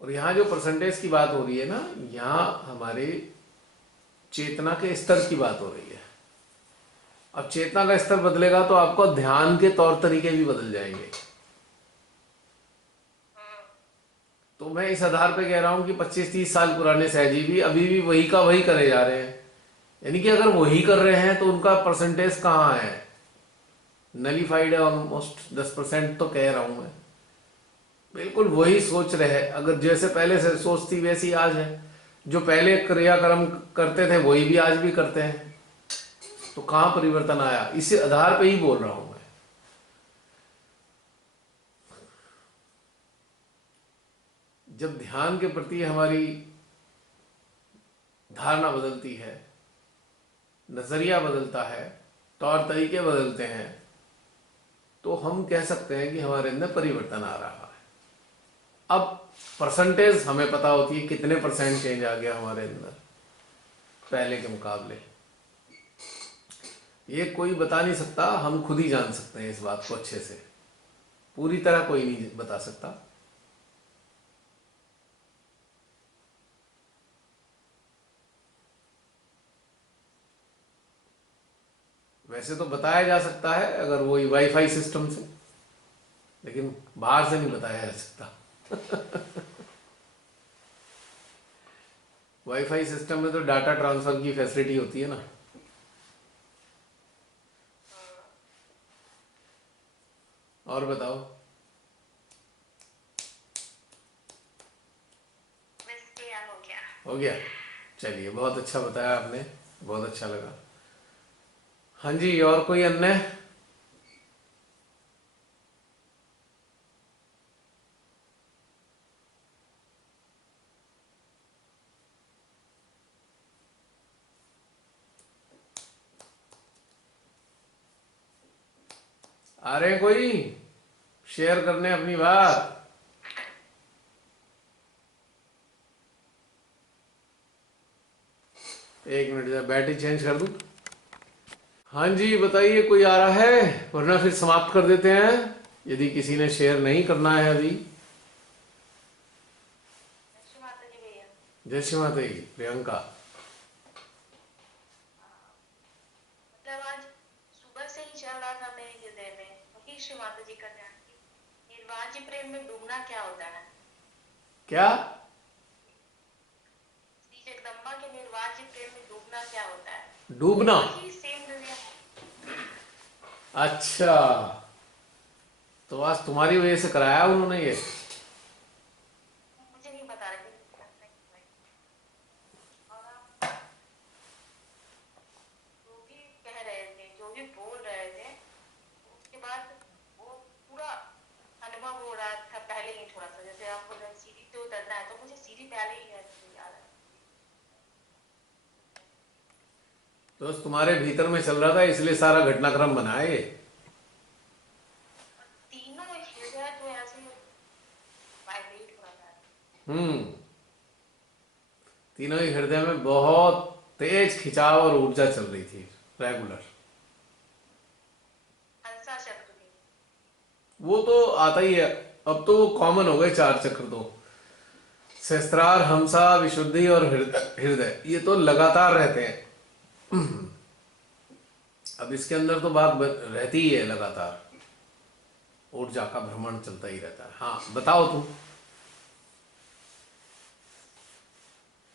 और यहाँ जो परसेंटेज की बात हो रही है ना, यहाँ हमारे चेतना के स्तर की बात हो रही है। अब चेतना का स्तर बदलेगा तो आपको ध्यान के तौर तरीके भी बदल जाएंगे। तो मैं इस आधार पे कह रहा हूं कि 25-30 साल पुराने सहजी भी अभी भी वही का वही करे जा रहे हैं। यानी कि अगर वही कर रहे हैं तो उनका परसेंटेज कहाँ है? नलीफाइड है ऑलमोस्ट। 10% तो कह रहा हूं मैं। बिल्कुल वही सोच रहे हैं, अगर जैसे पहले से सोच थी वैसी आज है। जो पहले क्रियाक्रम करते थे वही भी आज भी करते हैं, तो कहाँ परिवर्तन आया? इसी आधार पे ही बोल रहा हूं मैं। जब ध्यान के प्रति हमारी धारणा बदलती है, नजरिया बदलता है, तौर तरीके बदलते हैं, तो हम कह सकते हैं कि हमारे अंदर परिवर्तन आ रहा है। अब परसेंटेज हमें पता होती है कितने परसेंट चेंज आ गया हमारे अंदर पहले के मुकाबले। ये कोई बता नहीं सकता, हम खुद ही जान सकते हैं इस बात को अच्छे से, पूरी तरह कोई नहीं बता सकता। वैसे तो बताया जा सकता है अगर वही वाईफाई सिस्टम से, लेकिन बाहर से नहीं बताया जा सकता। वाईफाई सिस्टम में तो डाटा ट्रांसफर की फैसिलिटी होती है ना। और बताओ। बस तैयार हो गया। हो गया, चलिए बहुत अच्छा बताया आपने, बहुत अच्छा लगा। हाँ जी, और कोई अन्य? आ रहे हैं कोई शेयर करने अपनी बात? एक मिनट जरा बैटरी चेंज कर दूं। हाँ जी बताइए, कोई आ रहा है, वरना फिर समाप्त कर देते हैं यदि किसी ने शेयर नहीं करना है अभी। अच्छा माता जी भैया। जय श्री माता जी। प्रियंका। मतलब आज सुबह से ही चल रहा था मेरे हृदय में वही श्री माता जी का ध्यान की निर्वाण जी प्रेम में डूबना क्या होता है। क्या? श्री जगदम्बा के निर्वाण जी प्रेम में डूबना क्या होता है। डूबना? वही सेम हृदय। अच्छा, तो आज तुम्हारी वजह से कराया उन्होंने ये? मुझे नहीं बता रहे थे और आप जो भी कह रहे थे जो भी बोल रहे थे उसके बाद वो पूरा अनुभव हो रहा था पहले ही थोड़ा सा, जैसे आपको जब सीढ़ी से उतरना है तो मुझे सीढ़ी पहले ही याद है। तो तुम्हारे भीतर में चल रहा था इसलिए सारा घटनाक्रम बना है ये। तीनों हृदय तो ऐसे वाइब्रेट हो रहा था। हम्म, तीनों ही हृदय में बहुत तेज खिंचाव और ऊर्जा चल रही थी रेगुलर। हंसा शब्द भी। वो तो आता ही है, अब तो वो कॉमन हो गए चार चक्र तो, सहस्त्रार, हमसा, विशुद्धि और हृदय, ये तो लगातार रहते हैं। अब इसके अंदर तो बात रहती ही है लगातार, ऊर्जा का भ्रमण चलता ही रहता है। हाँ बताओ तुम।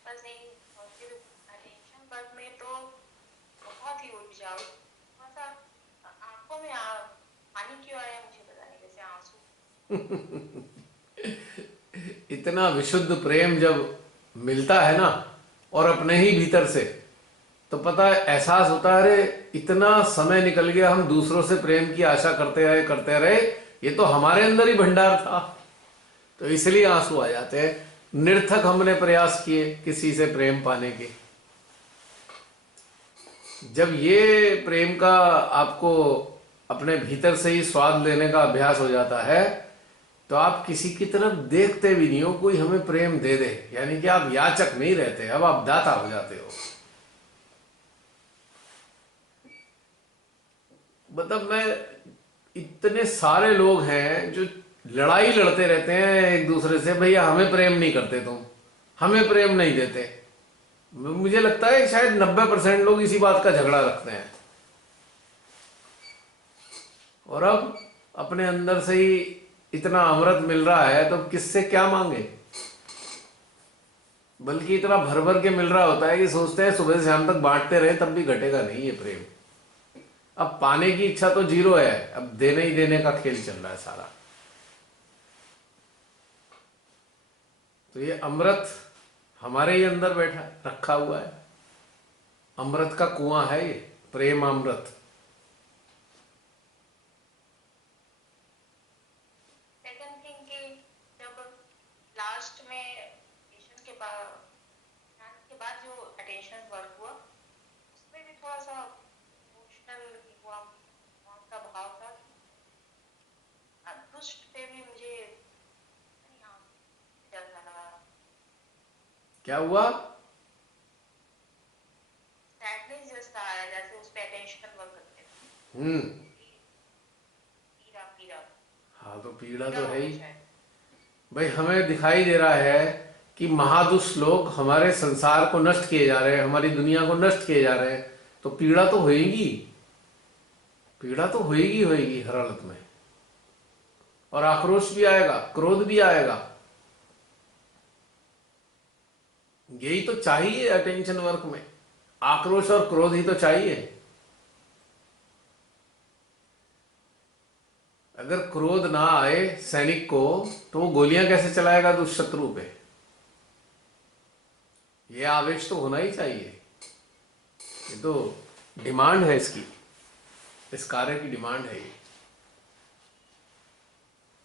बस यही, और फिर अटेंशन पद में तो बहुत ही ऊर्जा थोड़ा सा आंखों में पानी क्यों आया मुझे पता नहीं, जैसे आंसू। इतना विशुद्ध प्रेम जब मिलता है ना, और अपने ही भीतर से, तो पता है एहसास होता है, अरे इतना समय निकल गया हम दूसरों से प्रेम की आशा करते रहे, ये तो हमारे अंदर ही भंडार था। तो इसलिए आंसू आ जाते हैं। निरर्थक हमने प्रयास किए किसी से प्रेम पाने के। जब ये प्रेम का आपको अपने भीतर से ही स्वाद लेने का अभ्यास हो जाता है, तो आप किसी की तरफ देखते भी नहीं हो कोई हमें प्रेम दे दे, यानी कि आप याचक नहीं रहते, अब आप दाता हो जाते हो। मतलब मैं, इतने सारे लोग हैं जो लड़ाई लड़ते रहते हैं एक दूसरे से, भैया हमें प्रेम नहीं करते, तुम हमें प्रेम नहीं देते। मुझे लगता है शायद 90% लोग इसी बात का झगड़ा रखते हैं। और अब अपने अंदर से ही इतना अमृत मिल रहा है तो किससे क्या मांगे। बल्कि इतना भर भर के मिल रहा होता है कि सोचते हैं सुबह से शाम तक बांटते रहे तब भी घटेगा नहीं ये प्रेम। अब पाने की इच्छा तो जीरो है, अब देने ही देने का खेल चल रहा है सारा। तो ये अमृत हमारे ही अंदर बैठा रखा हुआ है, अमृत का कुआं है ये, प्रेम अमृत। सेकंड थिंग कि जब लास्ट में ध्यान के बाद जो अटेंशन वर्क हुआ उसमें भी थोड़ा सा इमोशनल हुआ, वहाँ का भाव था कि दुष्ट पे भी मुझे नहीं, हाँ, जैसा लगा, क्या हुआ? सैडनेस जैसा आया, जैसे उस पे अटेंशन वर्क करते थे हम्म। कि पीड़ा पीड़ा हाँ तो पीड़ा पीड़ा तो हो है गया ही शायद। भाई। हमें दिखाई दे रहा है कि महादुष्ट लोग हमारे संसार को नष्ट किए जा रहे हैं, हमारी दुनिया को नष्ट किए जा रहे हैं, तो पीड़ा तो होएगी। पीड़ा तो होएगी होएगी हर हालत में। और आक्रोश भी आएगा, क्रोध भी आएगा। यही तो चाहिए अटेंशन वर्क में, आक्रोश और क्रोध ही तो चाहिए। अगर क्रोध ना आए सैनिक को तो वो गोलियां कैसे चलाएगा दुष्ट शत्रु पे? ये आवेश तो होना ही चाहिए। ये तो डिमांड है इसकी, इस कार्य की डिमांड है ये।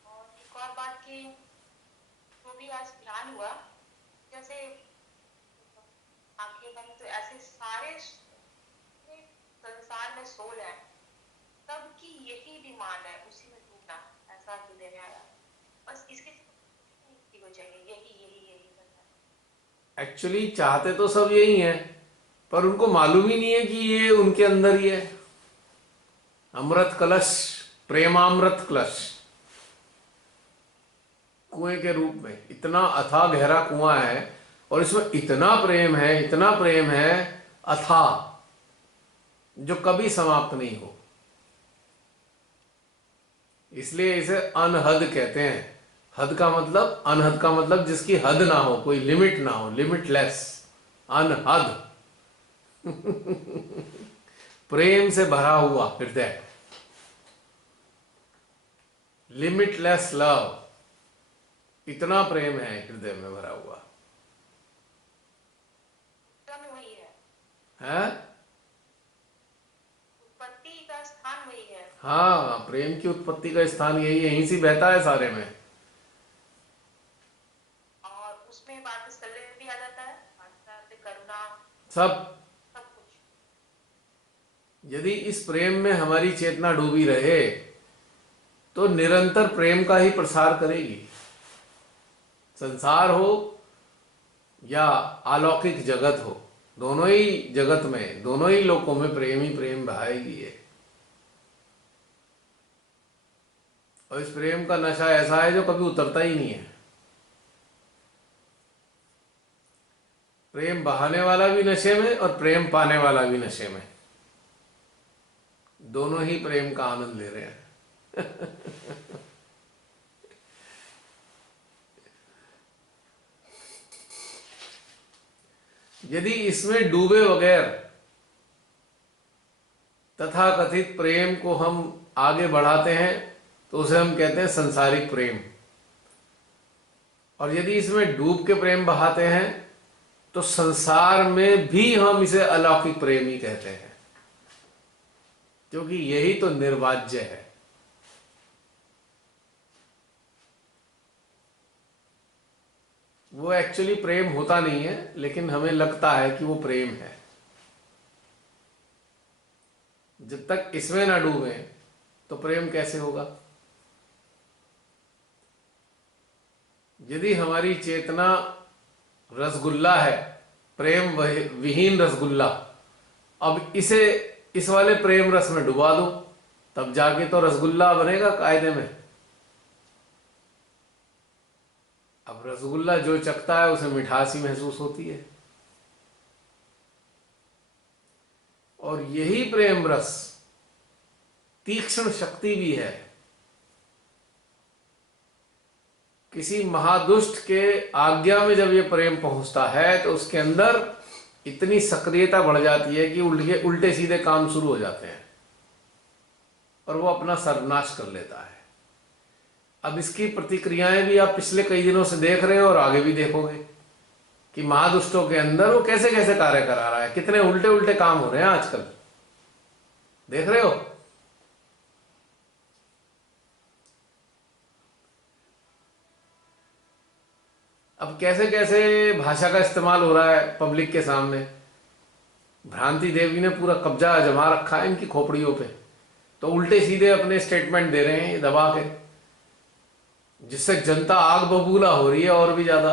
और एक और बात की जो भी आज ध्यान हुआ, जैसे आंखें बंद तो ऐसे सारे संसार में सोल है, सबकी यही डिमांड है, उसी में डूबना, ऐसा हृदय में आया। बस इसके किसी को चाहिए यही यही यही करना है। एक्चुअली चाहते तो सब यही हैं, पर उनको मालूम ही नहीं है कि ये उनके अंदर ही है। अमृत कलश, प्रेमामृत कलश, कुएं के रूप में इतना अथाह गहरा कुआं है और इसमें इतना प्रेम है, इतना प्रेम है अथाह, जो कभी समाप्त नहीं हो। इसलिए इसे अनहद कहते हैं। हद का मतलब, अनहद का मतलब जिसकी हद ना हो, कोई लिमिट ना हो, लिमिटलेस, अनहद। प्रेम से भरा हुआ हृदय, लिमिटलेस लव, इतना प्रेम है हृदय में भरा हुआ उत्पत्ति वही है, है। उत्पत्ति का स्थान वही है। हाँ, प्रेम की उत्पत्ति का स्थान यही है, यहीं से बहता है सारे में। और उसमें वात्सल्य भी आ जाता है, वात्सल्य, करुणा, सब। सब कुछ। यदि इस प्रेम में हमारी चेतना डूबी रहे तो निरंतर प्रेम का ही प्रसार करेगी। संसार हो या अलौकिक जगत हो, दोनों ही जगत में, दोनों ही लोकों में प्रेम ही प्रेम बहाएगी ये। और इस प्रेम का नशा ऐसा है जो कभी उतरता ही नहीं है। प्रेम बहाने वाला भी नशे में और प्रेम पाने वाला भी नशे में, दोनों ही प्रेम का आनंद ले रहे हैं। यदि इसमें डूबे बगैर तथाकथित प्रेम को हम आगे बढ़ाते हैं तो उसे हम कहते हैं संसारिक प्रेम। और यदि इसमें डूब के प्रेम बहाते हैं तो संसार में भी हम इसे अलौकिक प्रेम ही कहते हैं, क्योंकि यही तो निर्वाज्य है। वो एक्चुअली प्रेम होता नहीं है, लेकिन हमें लगता है कि वो प्रेम है। जब तक इसमें ना डूबे तो प्रेम कैसे होगा? यदि हमारी चेतना रसगुल्ला है, प्रेम विहीन रसगुल्ला, अब इसे इस वाले प्रेम रस में डुबा दो, तब जाके तो रसगुल्ला बनेगा कायदे में। अब रसगुल्ला जो चखता है उसे मिठास ही महसूस होती है। और यही प्रेम रस तीक्ष्ण शक्ति भी है। किसी महादुष्ट के आज्ञा में जब ये प्रेम पहुंचता है तो उसके अंदर इतनी सक्रियता बढ़ जाती है कि उल्टे सीधे काम शुरू हो जाते हैं और वो अपना सर्वनाश कर लेता है। अब इसकी प्रतिक्रियाएं भी आप पिछले कई दिनों से देख रहे हो और आगे भी देखोगे कि महादुष्टों के अंदर वो कैसे कैसे कार्य करा रहा है, कितने उल्टे उल्टे काम हो रहे हैं आजकल, देख रहे हो। अब कैसे कैसे भाषा का इस्तेमाल हो रहा है पब्लिक के सामने। भ्रांति देवी ने पूरा कब्जा जमा रखा है इनकी खोपड़ियों पे, तो उल्टे सीधे अपने स्टेटमेंट दे रहे हैं ये दबा के, जिससे जनता आग बबूला हो रही है और भी ज्यादा।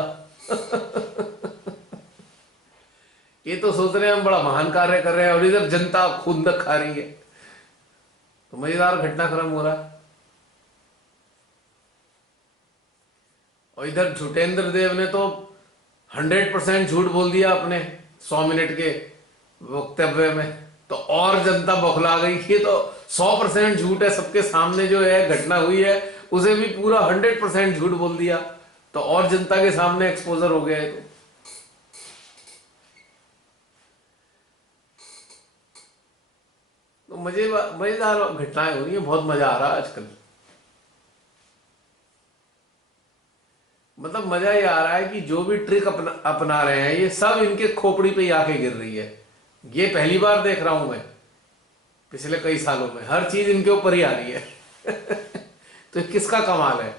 ये तो सोच रहे हैं हम बड़ा महान कार्य कर रहे हैं और इधर जनता खून खा रही है। तो मजेदार घटनाक्रम हो रहा है। और इधर झूठेंद्र देव ने तो 100% झूठ बोल दिया अपने 100 मिनट के वक्तव्य में, तो और जनता बौखला गई कि ये तो 100% झूठ है, सबके सामने जो है घटना हुई है उसे भी पूरा 100% झूठ बोल दिया, तो और जनता के सामने एक्सपोजर हो गया है। तो मजेदार घटनाएं हो रही है, बहुत मजा आ रहा है आजकल। मतलब मजा ये आ रहा है कि जो भी ट्रिक अपना रहे हैं ये सब इनके खोपड़ी पे ही आके गिर रही है। ये पहली बार देख रहा हूं मैं पिछले कई सालों में, हर चीज इनके ऊपर ही आ रही है। तो किसका कमाल है?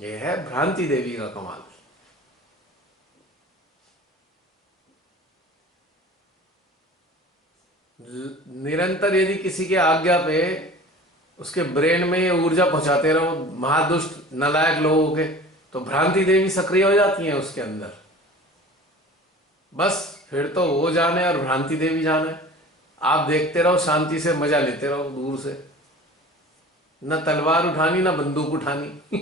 ये है भ्रांति देवी का कमाल। निरंतर यदि किसी के आज्ञा पे उसके ब्रेन में ये ऊर्जा पहुंचाते रहो महादुष्ट नालायक लोगों के, तो भ्रांति देवी सक्रिय हो जाती है उसके अंदर। बस फिर तो वो जाने और भ्रांति देवी जाने। आप देखते रहो, शांति से मजा लेते रहो दूर से, न तलवार उठानी न बंदूक उठानी।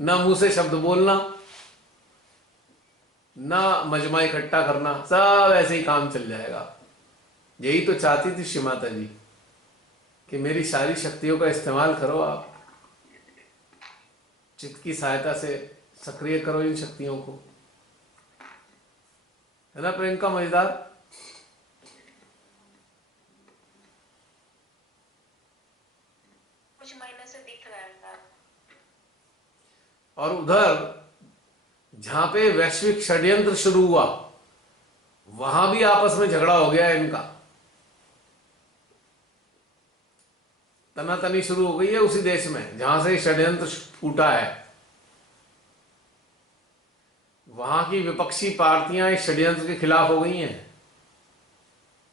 न मुंह से शब्द बोलना, ना मजमा इकट्ठा करना, सब ऐसे ही काम चल जाएगा। यही तो चाहती थी श्री माता जी कि मेरी सारी शक्तियों का इस्तेमाल करो, आप चित्त की सहायता से सक्रिय करो इन शक्तियों को। है ना प्रियंका? मजेदार। कुछ महीने से दिख रहा है। और उधर जहां पे वैश्विक षड्यंत्र शुरू हुआ वहां भी आपस में झगड़ा हो गया है इनका, तनातनी शुरू हो गई है उसी देश में जहां से षड्यंत्र फूटा है। वहां की विपक्षी पार्टियां इस षड्यंत्र के खिलाफ हो गई हैं।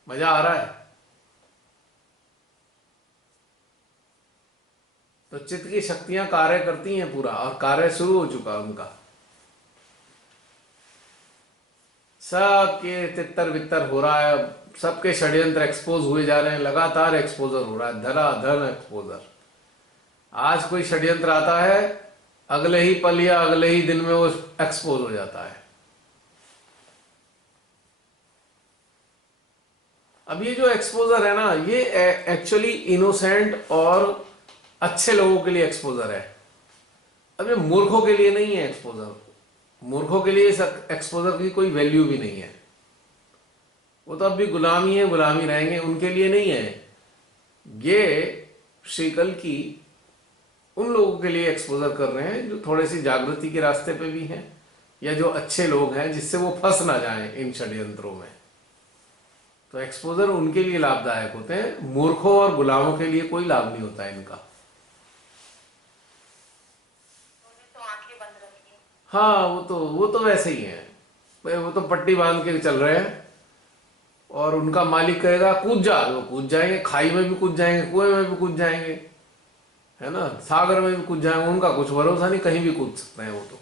मजा आ रहा है। तो चित्त की शक्तियां कार्य करती हैं पूरा, और कार्य शुरू हो चुका उनका। सबके तितर बितर हो रहा है, सबके षड्यंत्र एक्सपोज हुए जा रहे हैं, लगातार एक्सपोजर हो रहा है, धनाधन एक्सपोजर। आज कोई षड्यंत्र आता है, अगले ही पल या अगले ही दिन में वो एक्सपोज हो जाता है। अब ये जो एक्सपोजर है ना, ये एक्चुअली इनोसेंट और अच्छे लोगों के लिए एक्सपोजर है। अब ये मूर्खों के लिए नहीं है एक्सपोजर। मूर्खों के लिए इस एक्सपोजर की कोई वैल्यू भी नहीं है। वो तो अब भी गुलामी है, गुलामी रहेंगे, उनके लिए नहीं है। ये श्रीकल की उन लोगों के लिए एक्सपोजर कर रहे हैं जो थोड़े सी जागृति के रास्ते पे भी हैं, या जो अच्छे लोग हैं जिससे वो फंस ना जाएं इन षड्यंत्रों में। तो एक्सपोजर उनके लिए लाभदायक होते हैं, मूर्खों और गुलामों के लिए कोई लाभ नहीं होता है इनका। तो आंखें बंद रखी। हाँ, वो तो वैसे ही है, वो तो पट्टी बांध के चल रहे हैं, और उनका मालिक कहेगा कूद जा, वो कूद जाएंगे, खाई में भी कूद जाएंगे, कुएं में भी कूद जाएंगे, है ना, सागर में भी कूद जाएंगे। उनका कुछ भरोसा नहीं, कहीं भी कूद सकते हैं वो तो।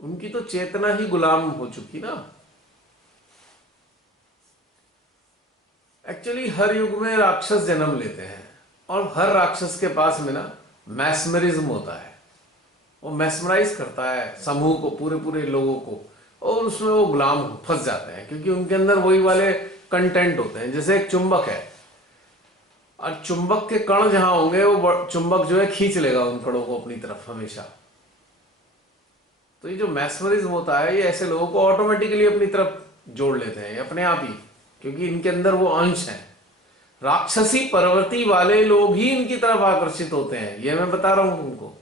उनकी तो चेतना ही गुलाम हो चुकी ना। एक्चुअली हर युग में राक्षस जन्म लेते हैं, और हर राक्षस के पास में ना मैस्मरिज्म होता है। वो मैस्मराइज करता है समूह को, पूरे पूरे लोगों को, और उसमें वो गुलाम फंस जाते हैं, क्योंकि उनके अंदर वही वाले कंटेंट होते हैं। जैसे एक चुंबक है, और चुंबक के कण जहां होंगे वो चुंबक जो है खींच लेगा उन कणों को अपनी तरफ हमेशा। तो ये जो मैस्मरिज्म होता है, ये ऐसे लोगों को ऑटोमेटिकली अपनी तरफ जोड़ लेते हैं अपने आप ही, क्योंकि इनके अंदर वो अंश है। राक्षसी प्रवृत्ति वाले लोग ही इनकी तरफ आकर्षित होते हैं, ये मैं बता रहा हूं तुमको।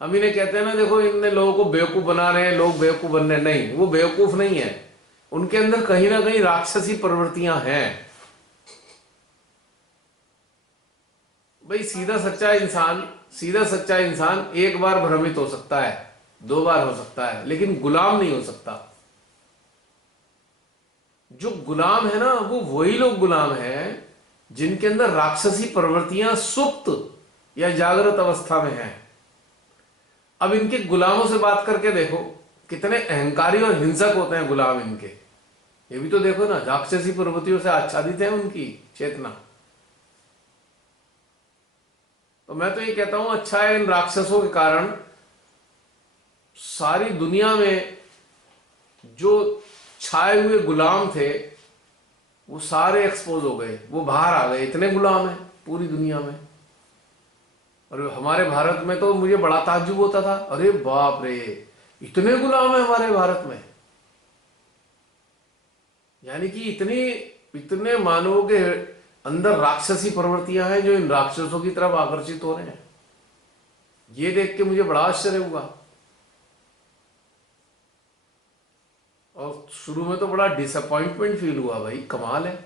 हम इन्हें कहते हैं ना, देखो इनने लोगों को बेवकूफ बना रहे हैं, लोग बेवकूफ बन रहे हैं। नहीं, वो बेवकूफ नहीं है, उनके अंदर कहीं ना कहीं राक्षसी प्रवृत्तियां हैं। भाई सीधा सच्चा इंसान एक बार भ्रमित हो सकता है, 2 बार हो सकता है, लेकिन गुलाम नहीं हो सकता। जो गुलाम है ना, वो वही लोग गुलाम हैं जिनके अंदर राक्षसी प्रवृत्तियां सुप्त या जागृत अवस्था में हैं। अब इनके गुलामों से बात करके देखो, कितने अहंकारी और हिंसक होते हैं गुलाम इनके। ये भी तो देखो ना, राक्षसी प्रवृत्तियों से आच्छादित है उनकी चेतना। तो मैं तो ये कहता हूं, अच्छा है इन राक्षसों के कारण सारी दुनिया में जो छाए हुए गुलाम थे वो सारे एक्सपोज हो गए, वो बाहर आ गए। इतने गुलाम हैं पूरी दुनिया में। और हमारे भारत में तो मुझे बड़ा ताज्जुब होता था, अरे बाप रे, इतने गुलाम हैं हमारे भारत में। यानी कि इतने मानवों के अंदर राक्षसी प्रवृत्तियां हैं जो इन राक्षसों की तरफ आकर्षित हो रहे हैं। ये देख के मुझे बड़ा आश्चर्य हुआ। और शुरू में तो बड़ा डिसअपॉइंटमेंट फील हुआ, भाई कमाल है।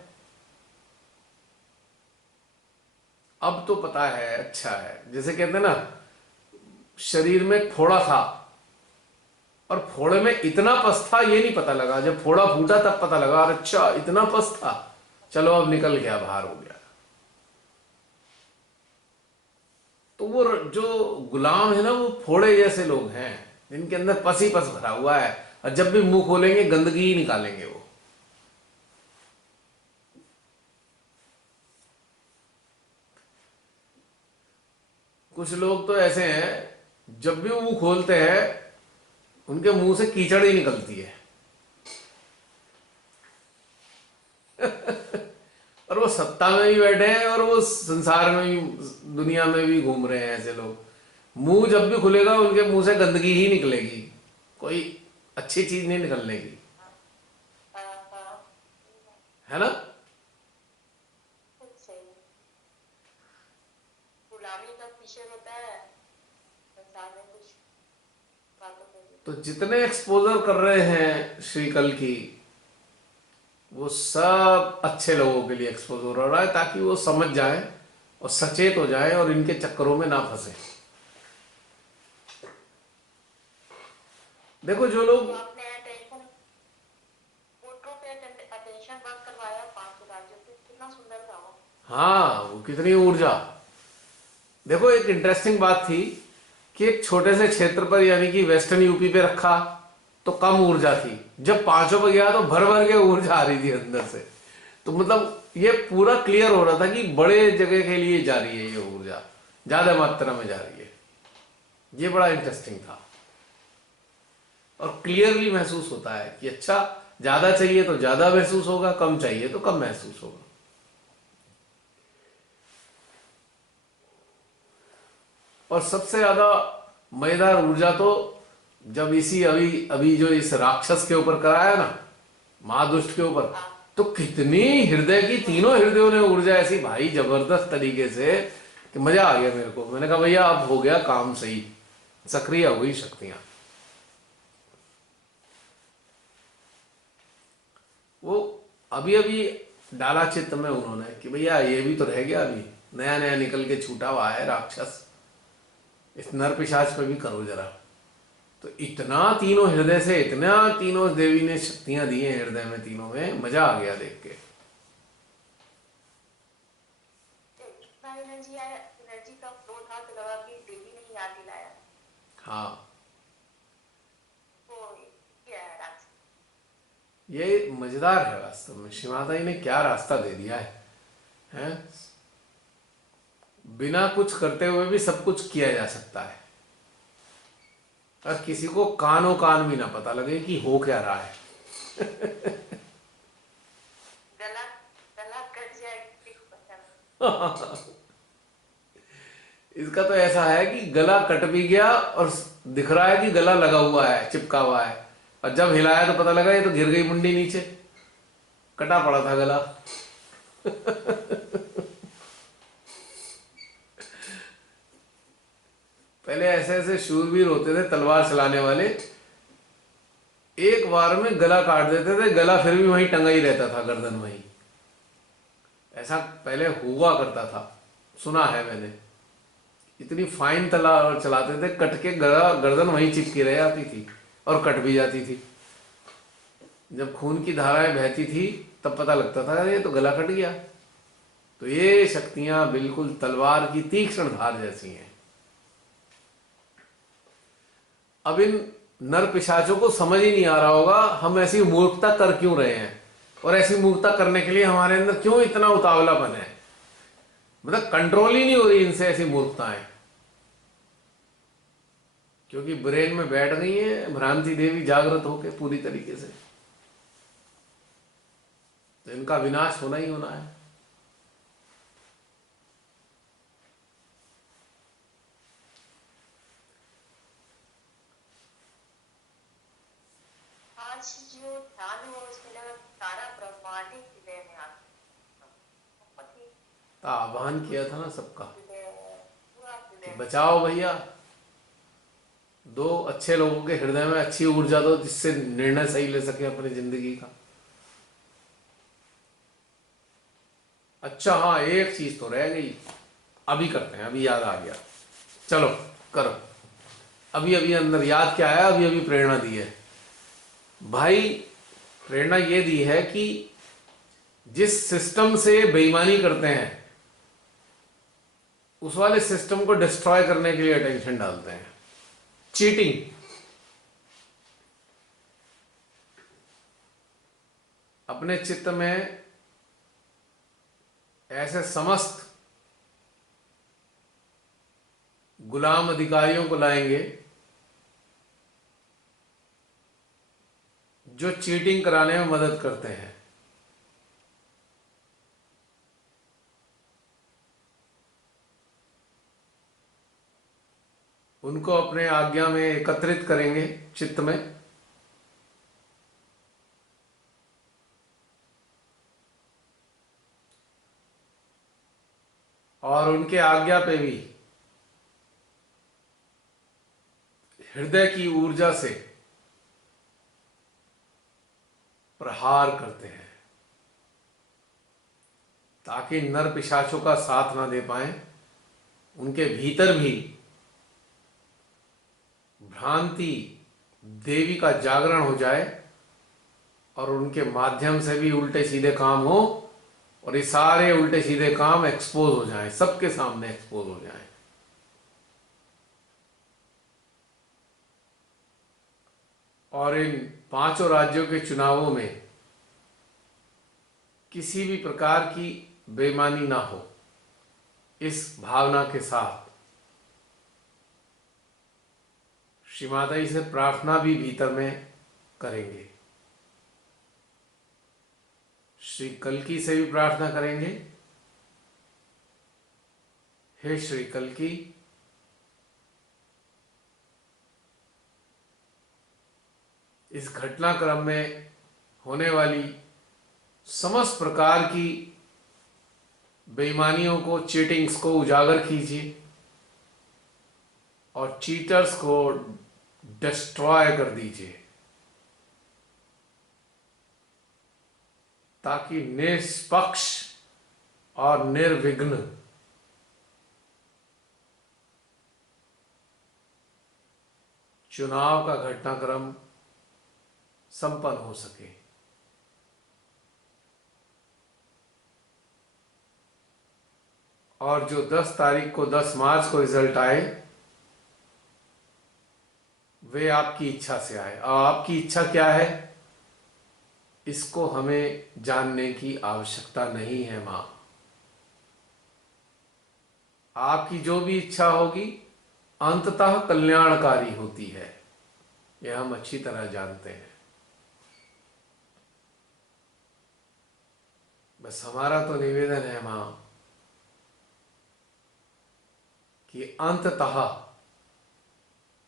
अब तो पता है, अच्छा है। जैसे कहते हैं ना, शरीर में एक फोड़ा था और फोड़े में इतना पस था, ये नहीं पता लगा। जब फोड़ा फूटा तब पता लगा, और अच्छा इतना पस था, चलो अब निकल गया, बाहर हो गया। तो वो जो गुलाम है ना, वो फोड़े जैसे लोग हैं जिनके अंदर पस ही पस भरा हुआ है, और जब भी मुंह खोलेंगे गंदगी ही निकालेंगे वो। कुछ लोग तो ऐसे हैं, जब भी वो मुंह खोलते हैं उनके मुंह से कीचड़ ही निकलती है। और वो सत्ता में भी बैठे हैं और वो संसार में भी, दुनिया में भी घूम रहे हैं ऐसे लोग। मुंह जब भी खुलेगा उनके मुंह से गंदगी ही निकलेगी, कोई अच्छी चीज नहीं निकलने की, है ना। खुद सही। गुलामी का पीछे होता है संसार में कुछ बातों के। तो जितने एक्सपोजर कर रहे हैं श्री कल की, वो सब अच्छे लोगों के लिए एक्सपोजर हो रहा है, ताकि वो समझ जाएं और सचेत हो जाएं और इनके चक्करों में ना फंसे। देखो जो लोग, आपने attention photo pay attention work करवाया 500 राज्यों पे, कितना सुंदर था वो। हाँ वो कितनी ऊर्जा। देखो एक इंटरेस्टिंग बात थी कि एक छोटे से क्षेत्र पर, यानी कि वेस्टर्न यूपी पे रखा तो कम ऊर्जा थी, जब 500 पे गया तो भर भर के ऊर्जा आ रही थी अंदर से। तो मतलब ये पूरा क्लियर हो रहा था कि बड़े जगह के लिए जा रही है ये ऊर्जा, ज्यादा मात्रा में जा रही है। ये बड़ा इंटरेस्टिंग था और क्लियरली महसूस होता है कि अच्छा, ज्यादा चाहिए तो ज्यादा महसूस होगा, कम चाहिए तो कम महसूस होगा। और सबसे ज्यादा मजेदार ऊर्जा तो जब इसी अभी जो इस राक्षस के ऊपर कराया ना, महादुष्ट के ऊपर, तो कितनी हृदय की, तीनों हृदयों ने ऊर्जा ऐसी भाई जबरदस्त तरीके से कि मजा आ गया मेरे को। मैंने कहा भैया अब हो गया काम सही, सक्रिय हो गई शक्तियां। वो अभी अभी डाला चित्त में उन्होंने कि भैया ये भी तो रह गया, अभी नया नया निकल के छूटा हुआ है राक्षस, इस नर पिशाच पे भी करो जरा। तो इतना तीनों हृदय से, इतना तीनों देवी ने शक्तियां दी हैं हृदय में, तीनों में मजा आ गया देख के। इतना एनर्जी आया, एनर्जी का फ्लो था तो लगा कि देवी ने याद दिलाया। हाँ वो क्या है राज। ये मजेदार है वास्तव में, श्री माता जी ने क्या रास्ता दे दिया है? बिना कुछ करते हुए भी सब कुछ किया जा सकता है, और किसी को कानो कान भी ना पता लगे कि हो क्या रहा है। गला गला कट जाए किसी को पता नहीं। इसका तो ऐसा है कि गला कट भी गया और दिख रहा है कि गला लगा हुआ है, चिपका हुआ है, और जब हिलाया तो पता लगा ये तो गिर गई मुंडी नीचे, कटा पड़ा था गला। पहले ऐसे ऐसे शूरवीर होते थे तलवार चलाने वाले, एक बार में गला काट देते थे, गला फिर भी वहीं टंगा ही रहता था, गर्दन वहीं। ऐसा पहले हुआ करता था, सुना है मैंने। इतनी फाइन तला चलाते थे, कट के गर्दन वहीं चिपकी रह जाती थी और कट भी जाती थी। जब खून की धाराएं बहती थी तब पता लगता था अरे ये तो गला कट गया। तो ये शक्तियां बिल्कुल तलवार की तीक्ष्ण धार जैसी हैं। अब इन नर पिशाचों को समझ ही नहीं आ रहा होगा हम ऐसी मूर्खता कर क्यों रहे हैं, और ऐसी मूर्खता करने के लिए हमारे अंदर क्यों इतना उतावलापन है। मतलब कंट्रोल ही नहीं हो रही इनसे ऐसी मूर्खताएं, क्योंकि ब्रेन में बैठ गई है भ्रांति देवी जागृत होकर पूरी तरीके से। तो इनका विनाश होना ही होना है। आज जो ध्यान हुआ उसमें लगा सारा ब्रह्मांड ही हृदय में आ बहुत ही तो आह्वान किया था ना सबका हृदय, पूरा कि हृदय। बचाओ भैया, दो अच्छे लोगों के हृदय में अच्छी ऊर्जा दो जिससे निर्णय सही ले सके अपनी जिंदगी का। अच्छा हाँ, एक चीज तो रह गई, अभी करते हैं, अभी याद आ गया। चलो करो। अभी अभी अंदर याद क्या है, अभी अभी प्रेरणा दी है भाई। प्रेरणा ये दी है कि जिस सिस्टम से बेईमानी करते हैं उस वाले सिस्टम को डिस्ट्रॉय करने के लिए अटेंशन डालते हैं। चीटिंग, अपने चित्त में ऐसे समस्त गुलाम अधिकारियों को लाएंगे जो चीटिंग कराने में मदद करते हैं। उनको अपने आज्ञा में एकत्रित करेंगे चित्त में, और उनके आज्ञा पे भी हृदय की ऊर्जा से प्रहार करते हैं ताकि नर पिशाचों का साथ ना दे पाए। उनके भीतर भी भ्रांति देवी का जागरण हो जाए और उनके माध्यम से भी उल्टे सीधे काम हो, और ये सारे उल्टे सीधे काम एक्सपोज हो जाएं, सबके सामने एक्सपोज हो जाएं। और इन पांचों राज्यों के चुनावों में किसी भी प्रकार की बेईमानी ना हो, इस भावना के साथ श्री माता जी से प्रार्थना भी भीतर में करेंगे। श्री कल्की से भी प्रार्थना करेंगे, हे श्री कल्की, इस घटनाक्रम में होने वाली समस्त प्रकार की बेईमानियों को, चीटिंग्स को उजागर कीजिए और चीटर्स को डिस्ट्रॉय कर दीजिए, ताकि निष्पक्ष और निर्विघ्न चुनाव का घटनाक्रम संपन्न हो सके। और जो 10 तारीख को 10 मार्च को रिजल्ट आए वे आपकी इच्छा से आए। और आपकी इच्छा क्या है इसको हमें जानने की आवश्यकता नहीं है मां। आपकी जो भी इच्छा होगी अंततः कल्याणकारी होती है, यह हम अच्छी तरह जानते हैं। बस हमारा तो निवेदन है मां कि अंततः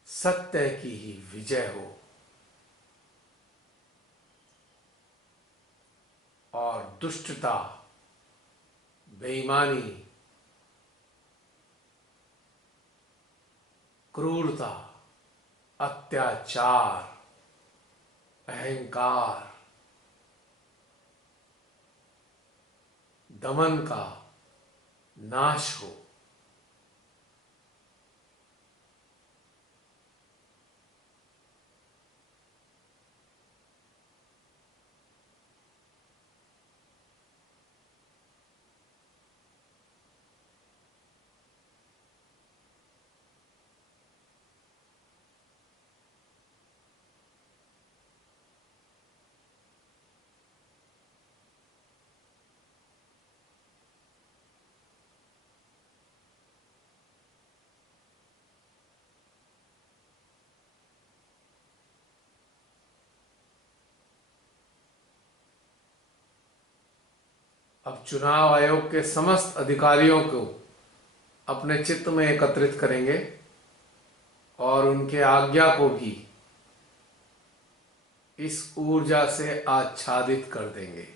सत्य की ही विजय हो और दुष्टता, बेईमानी, क्रूरता, अत्याचार, अहंकार, दमन का नाश हो। अब चुनाव आयोग के समस्त अधिकारियों को अपने चित्त में एकत्रित करेंगे और उनके आज्ञा को भी इस ऊर्जा से आच्छादित कर देंगे।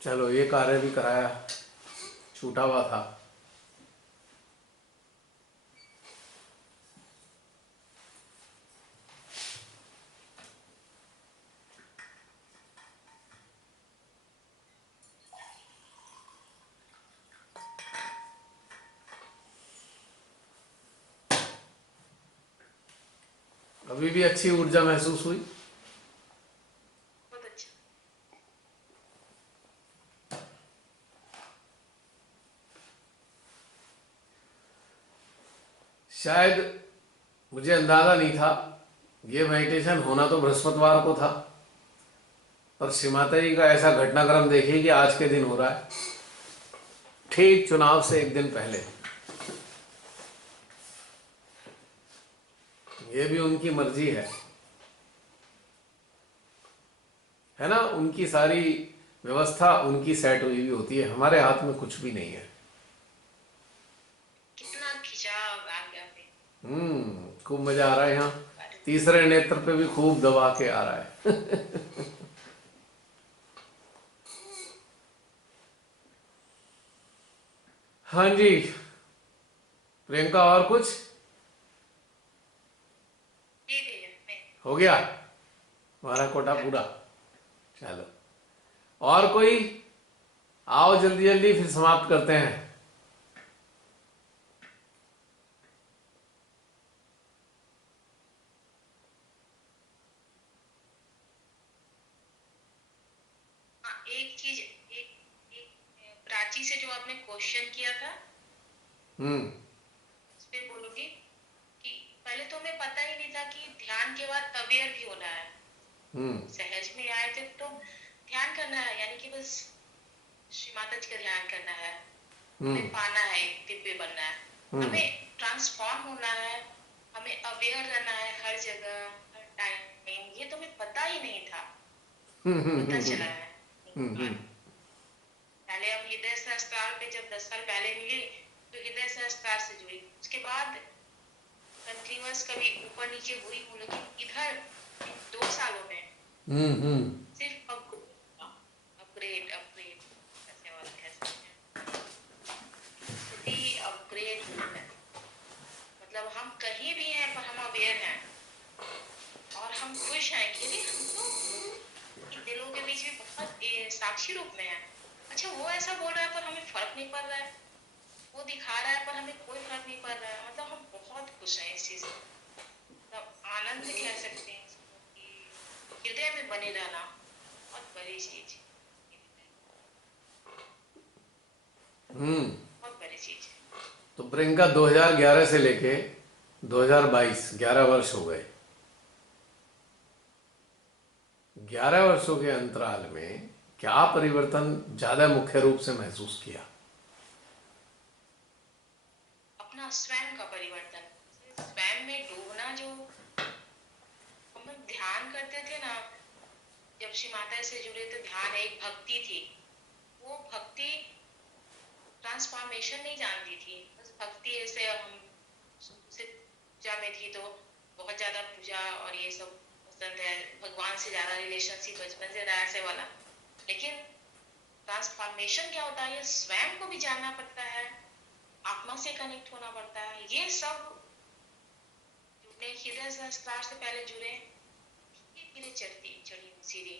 चलो, ये कार्य भी कराया, छूटा हुआ था। अभी भी अच्छी ऊर्जा महसूस हुई? बहुत अच्छा। शायद मुझे अंदाजा नहीं था, ये मेडिटेशन होना तो बृहस्पतिवार को था, पर श्री माता जी का ऐसा घटनाक्रम देखिए कि आज के दिन हो रहा है, ठीक चुनाव से एक दिन पहले। ये भी उनकी मर्जी है ना। उनकी सारी व्यवस्था उनकी सेट हुई हुई होती है, हमारे हाथ में कुछ भी नहीं है। कितना खिंचाव आ गया पे। खूब मजा आ रहा है यहाँ। तीसरे नेत्र पे भी खूब दबा के आ रहा है। हाँ जी प्रियंका, और कुछ जी भैया, मैं हो गया? हमारा कोटा पूरा। चलो, और कोई? आओ जल्दी जल्दी फिर समाप्त करते हैं। हाँ, एक चीज, एक एक प्राची से जो आपने क्वेश्चन किया था, हम्म उस पे बोलोगे कि पहले तो हमें पता ही नहीं था कि ध्यान के बाद अवेयर भी होना है। हम्म सहज में आए थे तो ध्यान करना है, यानी कि बस श्री माता जी का ध्यान करना है, हमें पाना है, दिव्य बनना है, हमें ट्रांसफॉर्म होना है, हमें अवेयर रहना है हर जगह हर टाइम। ये तो हमें पता ही नहीं था, पता चला है। पहले हम हृदय सहस्त्रार पे जब 10 साल पहले मिले तो हृदय सहस्त्रार से जुड़ी, उसके बाद कंटिन्यूअस कभी ऊपर नीचे हुई हूँ, लेकिन इधर इन 2 सालों में हम्म। सिर्फ अपग्रेड अपग्रेड ऐसे वाला कह सकते हैं, स्थिति अपग्रेड हुई है। मतलब हम कहीं भी हैं पर हम अवेयर हैं और हम खुश हैं कि नहीं, हम तो इन दिलों के बीच में बहुत साक्षी रूप में है। अच्छा वो ऐसा बोल रहा है पर हमें फर्क नहीं पड़ रहा है, वो दिखा रहा है पर हमें कोई फर्क नहीं पड़ रहा है। मतलब हम बहुत खुश हैं इस चीज से, मतलब आनंद कह सकते हैं इसको कि हृदय में बने रहना बहुत बड़ी चीज, बहुत बड़ी चीज है। तो प्रियंका 2011 से लेके 2022 11 वर्ष हो गए। 11 वर्षों के अंतराल में क्या परिवर्तन ज्यादा मुख्य रूप से महसूस किया? अपना स्वयं का परिवर्तन, स्वयं में डूबना। जो हम लोग ध्यान करते थे ना, जब श्री माता से जुड़े तो ध्यान एक भक्ति थी। वो भक्ति ट्रांसफॉर्मेशन नहीं जानती थी, बस भक्ति ऐसे हम से पूजा में थी तो बहुत ज्यादा पूजा और ये सब पसंद है, भगवान से ज्यादा रिलेशनशिप बचपन से रहा ऐसे वाला। लेकिन ट्रांसफॉर्मेशन क्या होता है, ये स्वयं को भी जानना पड़ता है, आत्मा से कनेक्ट होना पड़ता है। ये सब जुड़ने हृदय संस्कार से पहले जुड़े, धीरे धीरे चढ़ी सीढ़ी।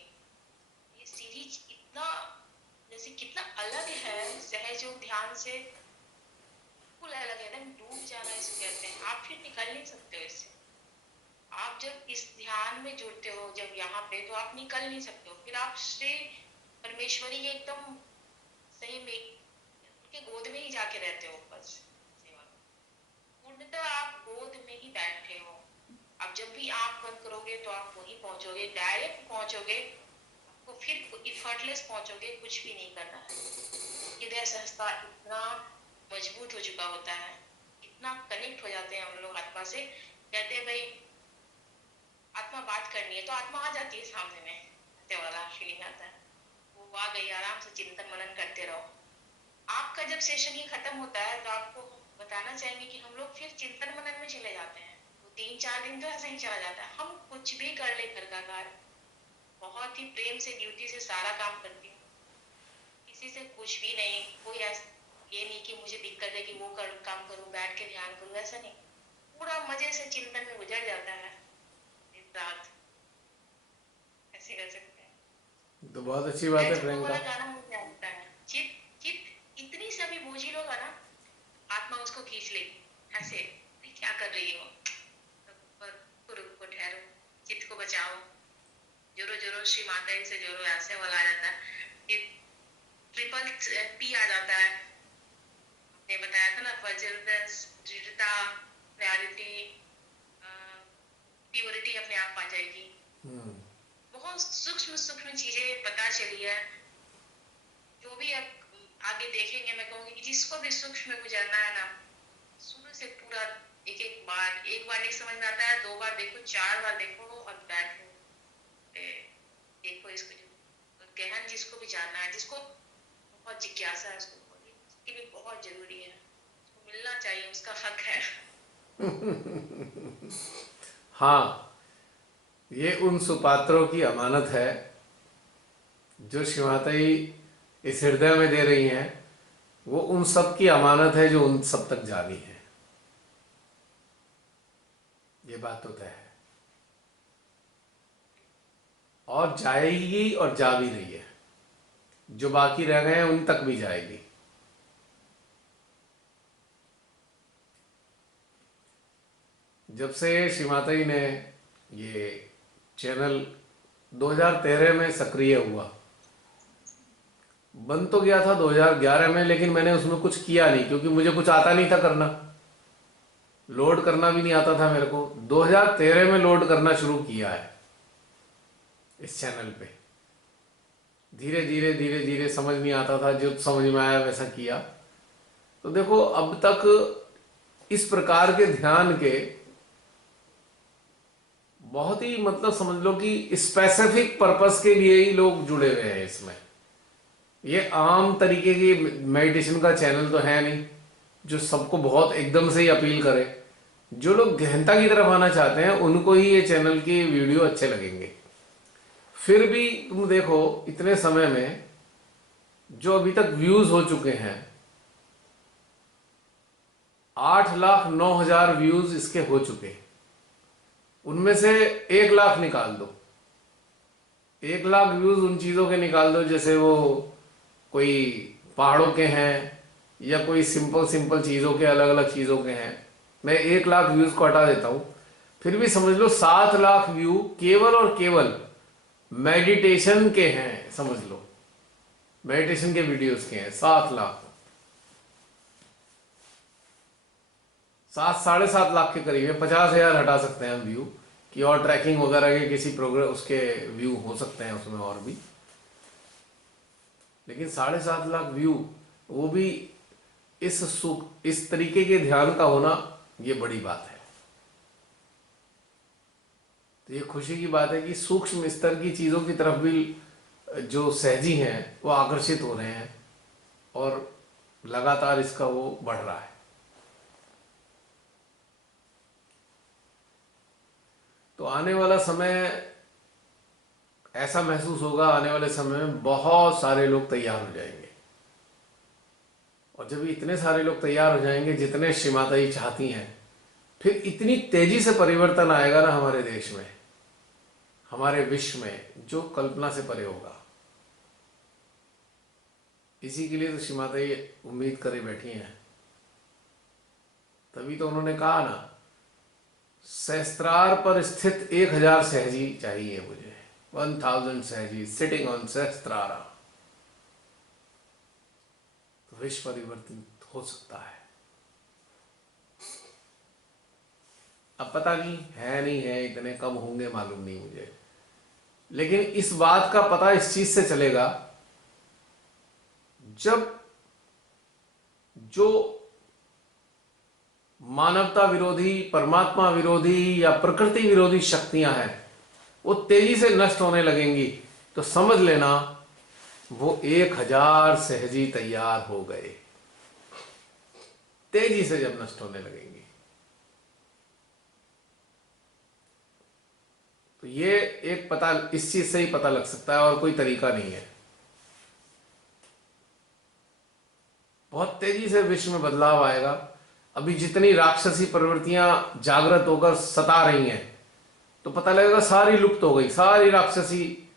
ये सीढ़ी इतना जैसे कितना अलग है सहज योग ध्यान से, बिल्कुल अलग है, एकदम डूब जाना इसे कहते हैं। आप फिर निकल नहीं सकते हो इससे। आप जब इस ध्यान में जुड़ते हो जब यहाँ पे, तो आप निकल नहीं सकते हो। फिर आप श्री परमेश्वरी के एकदम सही में उनके गोद में ही जाके रहते हो। बस पूर्णतः आप गोद में ही बैठे हो। अब जब भी आंख बंद करोगे तो आप वहीं पहुंचोगे, डायरेक्ट पहुंचोगे, आपको फिर इफर्टलेस पहुंचोगे, कुछ भी नहीं करना है। हृदय संस्था इतना मजबूत हो चुका होता है, इतना कनेक्ट हो जाते हैं हम लोग आत्मा से। कहते हैं भाई आत्मा बात करनी है तो आत्मा आ जाती है सामने में, ऐसे वाला फीलिंग आता है। वो आ गई, आराम से चिंतन मनन करते रहो। आपका जब सेशन ही खत्म होता है तो आपको बताना चाहेंगे कि हम लोग फिर चिंतन मनन में चले जाते हैं। तो 3-4 दिन तो ऐसे ही चला जाता है। हम कुछ भी कर ले घर का कार्य, बहुत ही प्रेम से ड्यूटी से सारा काम करती हूँ, किसी से कुछ भी नहीं। कोई ये नहीं कि मुझे दिक्कत है कि वो काम करूँ, बैठ के ध्यान करूँ, ऐसा नहीं। पूरा मजे से चिंतन में गुजर जाता है दिन रात, ऐसे कर सकते हैं। तो बहुत अच्छी बात है प्रियंका। गाना मुझे आता है, चित चित इतनी सभी बोझी लोग है ना, आत्मा उसको खींच लेगी ऐसे, क्या कर रही हो, रुको ठहरो, चित्त को बचाओ, जोरो जोरो श्री माता से जोरो, ऐसे वाला आ जाता है। ट्रिपल पी आ जाता है, आपने बताया था ना, फजर, दृढ़ता, क्लैरिटी, प्योरिटी अपने आप आ जाएगी। बहुत सूक्ष्म सूक्ष्म चीजें पता चली है। जो भी अब आगे देखेंगे, मैं कहूंगी कि जिसको भी सूक्ष्म में गुजरना है ना, शुरू से पूरा एक बार नहीं समझ में आता है, 2 बार देखो, 4 बार देखो और बैठो, देखो इसको। जो गहन जिसको भी जानना है, जिसको बहुत जिज्ञासा है, उसके लिए बहुत जरूरी है, उसको मिलना चाहिए, उसका हक है। हाँ, ये उन सुपात्रों की अमानत है जो श्री माता जी इस हृदय में दे रही हैं। वो उन सब की अमानत है जो उन सब तक जानी है। ये बात तो तय है, और जाएगी और जा भी रही है। जो बाकी रह गए हैं उन तक भी जाएगी। जब से श्री माता जी ने ये चैनल 2013 में सक्रिय हुआ, बन तो गया था 2011 में, लेकिन मैंने उसमें कुछ किया नहीं क्योंकि मुझे कुछ आता नहीं था करना, लोड करना भी नहीं आता था मेरे को। 2013 में लोड करना शुरू किया है इस चैनल पे। धीरे धीरे धीरे धीरे समझ नहीं आता था, जो समझ में आया वैसा किया। तो देखो अब तक इस प्रकार के ध्यान के बहुत ही, मतलब समझ लो कि स्पेसिफिक पर्पस के लिए ही लोग जुड़े हुए हैं इसमें। ये आम तरीके की मेडिटेशन का चैनल तो है नहीं जो सबको बहुत एकदम से ही अपील करे। जो लोग गहनता की तरफ आना चाहते हैं उनको ही ये चैनल के वीडियो अच्छे लगेंगे। फिर भी तुम देखो इतने समय में जो अभी तक व्यूज हो चुके हैं, 8,09,000 व्यूज इसके हो चुके। उनमें से 1 लाख निकाल दो, 1 लाख व्यूज उन चीजों के निकाल दो जैसे वो कोई पहाड़ों के हैं या कोई सिंपल सिंपल चीजों के, अलग अलग चीजों के हैं। मैं 1 लाख व्यूज को हटा देता हूं, फिर भी समझ लो 7 लाख व्यू केवल और केवल मेडिटेशन के हैं। समझ लो मेडिटेशन के वीडियोस के हैं 7 लाख। 7-7.5 लाख के करीब है। 50,000 हटा सकते हैं हम व्यू कि और ट्रैकिंग वगैरह के किसी प्रोग्राम उसके व्यू हो सकते हैं उसमें और भी, लेकिन 7.5 लाख व्यू, वो भी इस तरीके के ध्यान का होना, ये बड़ी बात है। तो ये खुशी की बात है कि सूक्ष्म स्तर की चीजों की तरफ भी जो सहजी हैं वो आकर्षित हो रहे हैं और लगातार इसका वो बढ़ रहा है। तो आने वाला समय ऐसा महसूस होगा, आने वाले समय में बहुत सारे लोग तैयार हो जाएंगे। और जब इतने सारे लोग तैयार हो जाएंगे जितने श्री माता जी चाहती हैं, फिर इतनी तेजी से परिवर्तन आएगा ना हमारे देश में, हमारे विश्व में, जो कल्पना से परे होगा। इसी के लिए तो श्री माता जी उम्मीद करे बैठी हैं। तभी तो उन्होंने कहा ना, सहस्त्रार पर स्थित 1,000 सहजी चाहिए मुझे, 1,000 सहजी सिटिंग ऑन सहस्त्रारा, तो विश्व परिवर्तित हो सकता है। अब पता नहीं है, नहीं है, इतने कम होंगे मालूम नहीं मुझे, लेकिन इस बात का पता इस चीज से चलेगा जब जो मानवता विरोधी, परमात्मा विरोधी या प्रकृति विरोधी शक्तियां हैं वो तेजी से नष्ट होने लगेंगी। तो समझ लेना वो 1,000 सहजी तैयार हो गए, तेजी से जब नष्ट होने लगेंगी। तो ये एक पता, इस चीज से ही पता लग सकता है और कोई तरीका नहीं है। बहुत तेजी से विश्व में बदलाव आएगा। अभी जितनी राक्षसी प्रवृत्तियां जागृत होकर सता रही हैं, तो पता लगेगा सारी लुप्त हो गई, सारी राक्षसी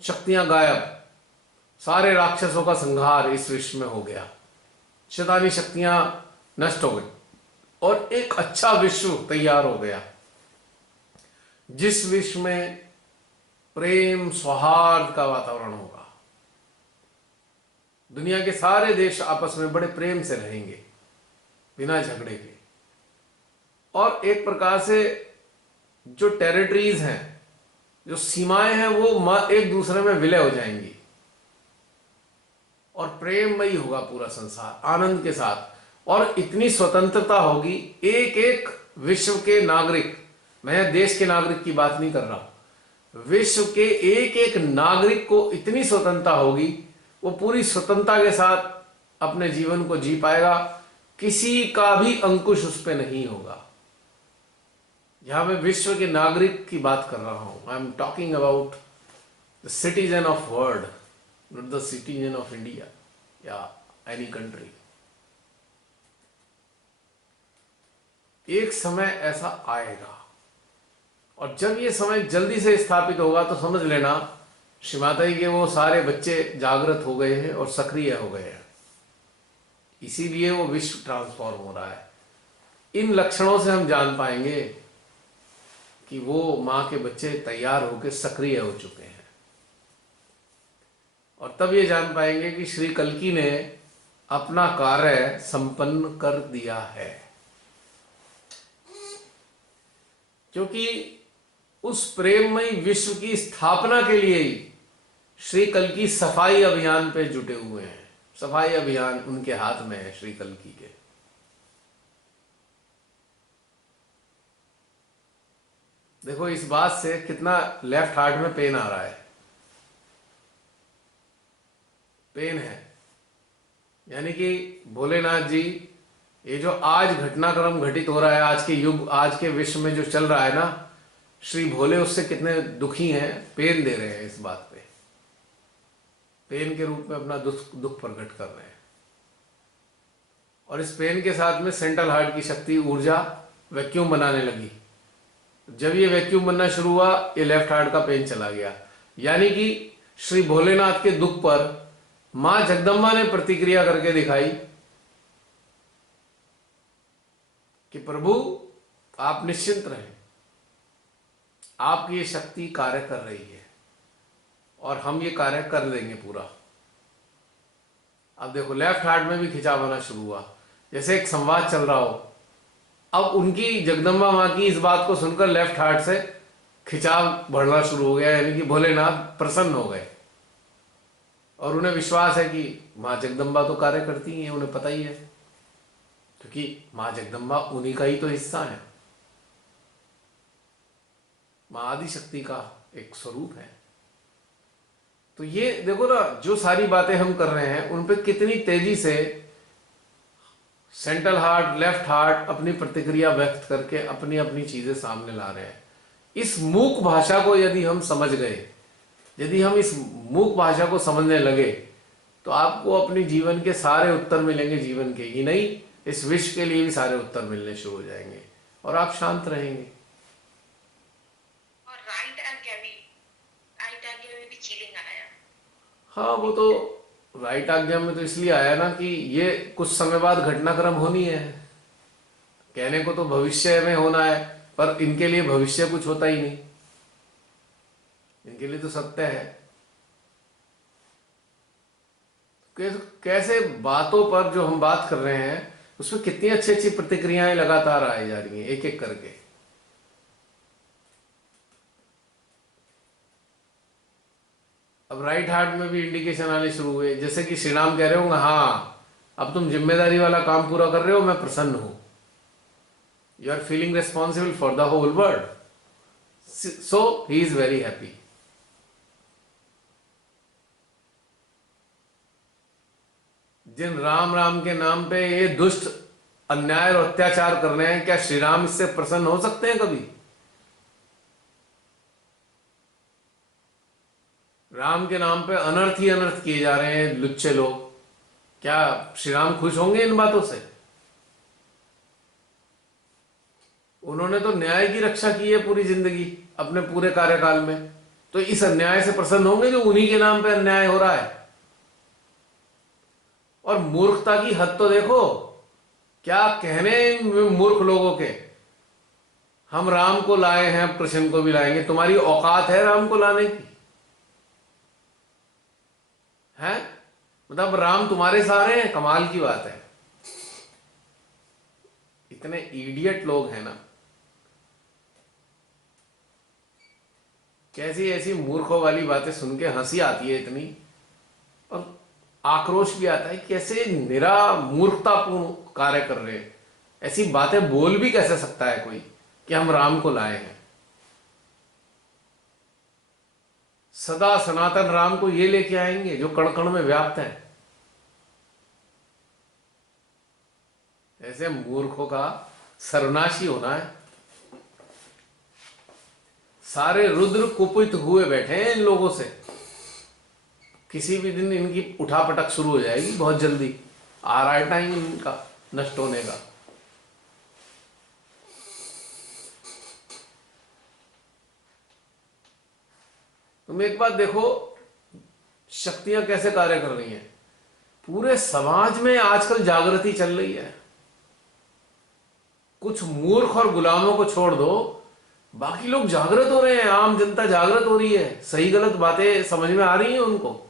शक्तियां गायब, सारे राक्षसों का संहार इस विश्व में हो गया, शैतानी शक्तियां नष्ट हो गई और एक अच्छा विश्व तैयार हो गया, जिस विश्व में प्रेम सौहार्द का वातावरण होगा। दुनिया के सारे देश आपस में बड़े प्रेम से रहेंगे, बिना झगड़े के। और एक प्रकार से जो टेरिटरीज हैं, जो सीमाएं हैं, वो एक दूसरे में विलय हो जाएंगी और प्रेममयी होगा पूरा संसार, आनंद के साथ। और इतनी स्वतंत्रता होगी, एक एक विश्व के नागरिक, मैं देश के नागरिक की बात नहीं कर रहा, विश्व के एक एक नागरिक को इतनी स्वतंत्रता होगी, वो पूरी स्वतंत्रता के साथ अपने जीवन को जी पाएगा, किसी का भी अंकुश उस पर नहीं होगा। यहां मैं विश्व के नागरिक की बात कर रहा हूं। I am talking about the citizen of world, not the citizen of India या एनी कंट्री। एक समय ऐसा आएगा और जब ये समय जल्दी से स्थापित होगा तो समझ लेना श्री माता जी के वो सारे बच्चे जागृत हो गए हैं और सक्रिय हो गए हैं। इसीलिए वो विश्व ट्रांसफॉर्म हो रहा है। इन लक्षणों से हम जान पाएंगे कि वो मां के बच्चे तैयार होकर सक्रिय हो चुके हैं, और तब ये जान पाएंगे कि श्री कल्की ने अपना कार्य संपन्न कर दिया है, क्योंकि उस प्रेममयी विश्व की स्थापना के लिए ही श्री कल्की सफाई अभियान पे जुटे हुए हैं। सफाई अभियान उनके हाथ में है, श्री कल्की के। देखो इस बात से कितना लेफ्ट हार्ट में पेन आ रहा है, पेन है। यानी कि भोलेनाथ जी ये जो आज घटनाक्रम घटित हो रहा है, आज के युग, आज के विश्व में जो चल रहा है ना, श्री भोले उससे कितने दुखी हैं, पेन दे रहे हैं इस बात पे, पेन के रूप में अपना दुख दुख प्रकट कर रहे हैं। और इस पेन के साथ में सेंट्रल हार्ट की शक्ति, ऊर्जा वैक्यूम बनाने लगी। जब ये वैक्यूम बनना शुरू हुआ, ये लेफ्ट हार्ट का पेन चला गया। यानी कि श्री भोलेनाथ के दुख पर मां जगदम्बा ने प्रतिक्रिया करके दिखाई कि प्रभु आप निश्चिंत रहें, आपकी ये शक्ति कार्य कर रही है और हम ये कार्य कर देंगे पूरा। अब देखो लेफ्ट हार्ट में भी खिंचाव आना शुरू हुआ, जैसे एक संवाद चल रहा हो। अब उनकी जगदम्बा मां की इस बात को सुनकर लेफ्ट हार्ट से खिंचाव बढ़ना शुरू हो गया, यानी कि भोलेनाथ प्रसन्न हो गए और उन्हें विश्वास है कि मां जगदम्बा तो कार्य करती हैं, उन्हें पता ही है, क्योंकि मां जगदम्बा उन्हीं का ही तो हिस्सा है। मां आदि शक्ति का एक स्वरूप है। तो ये देखो ना, जो सारी बातें हम कर रहे हैं उन पे कितनी तेजी से सेंट्रल हार्ट, लेफ्ट हार्ट अपनी प्रतिक्रिया व्यक्त करके अपनी अपनी चीजें सामने ला रहे हैं। इस मूक भाषा को यदि हम समझ गए, यदि हम इस मूक भाषा को समझने लगे, तो आपको अपने जीवन के सारे उत्तर मिलेंगे। जीवन के ही नहीं, इस विश्व के लिए भी सारे उत्तर मिलने शुरू हो जाएंगे और आप शांत रहेंगे। और राइट आज्ञा में भी चीलिंग आया। हाँ, वो तो राइट आज्ञा में तो इसलिए आया ना कि ये कुछ समय बाद घटनाक्रम होनी है। कहने को तो भविष्य में होना है, पर इनके लिए भविष्य कुछ होता ही नहीं, इनके लिए तो सत्य है। कैसे बातों पर जो हम बात कर रहे हैं उसमें कितनी अच्छी अच्छी प्रतिक्रियाएं लगातार आई जा रही हैं, एक एक करके। अब राइट हार्ट में भी इंडिकेशन आने शुरू हुए, जैसे कि श्री राम कह रहे होंगे, हाँ अब तुम जिम्मेदारी वाला काम पूरा कर रहे हो, मैं प्रसन्न हूं। You are feeling responsible for the whole world, so he is very happy. जिन राम राम के नाम पे ये दुष्ट अन्याय और अत्याचार कर रहे हैं, क्या श्री राम इससे प्रसन्न हो सकते हैं कभी? राम के नाम पे अनर्थ ही अनर्थ किए जा रहे हैं लुच्चे लोग, क्या श्री राम खुश होंगे इन बातों से? उन्होंने तो न्याय की रक्षा की है पूरी जिंदगी अपने पूरे कार्यकाल में, तो इस अन्याय से प्रसन्न होंगे जो उन्हीं के नाम पे अन्याय हो रहा है? और मूर्खता की हद तो देखो, क्या कहने मूर्ख लोगों के, हम राम को लाए हैं अब कृष्ण को भी लाएंगे। तुम्हारी औकात है राम को लाने की? है मतलब राम तुम्हारे सारे हैं? कमाल की बात है। इतने इडियट लोग हैं ना, कैसी ऐसी मूर्खों वाली बातें सुन के हंसी आती है इतनी, और आक्रोश भी आता है। कैसे निरा मूर्खतापूर्ण कार्य कर रहे हैं, ऐसी बातें बोल भी कैसे सकता है कोई कि हम राम को लाए हैं? सदा सनातन राम को ये लेके आएंगे जो कण कण में व्याप्त है। ऐसे मूर्खों का सर्वनाशी होना है। सारे रुद्र कुपित हुए बैठे हैं इन लोगों से, किसी भी दिन इनकी उठापटक शुरू हो जाएगी। बहुत जल्दी आ रहा है टाइम इनका नष्ट होने का। तुम एक बात देखो, शक्तियां कैसे कार्य कर रही हैं। पूरे समाज में आजकल जागृति चल रही है। कुछ मूर्ख और गुलामों को छोड़ दो, बाकी लोग जागृत हो रहे हैं। आम जनता जागृत हो रही है, सही गलत बातें समझ में आ रही हैं उनको।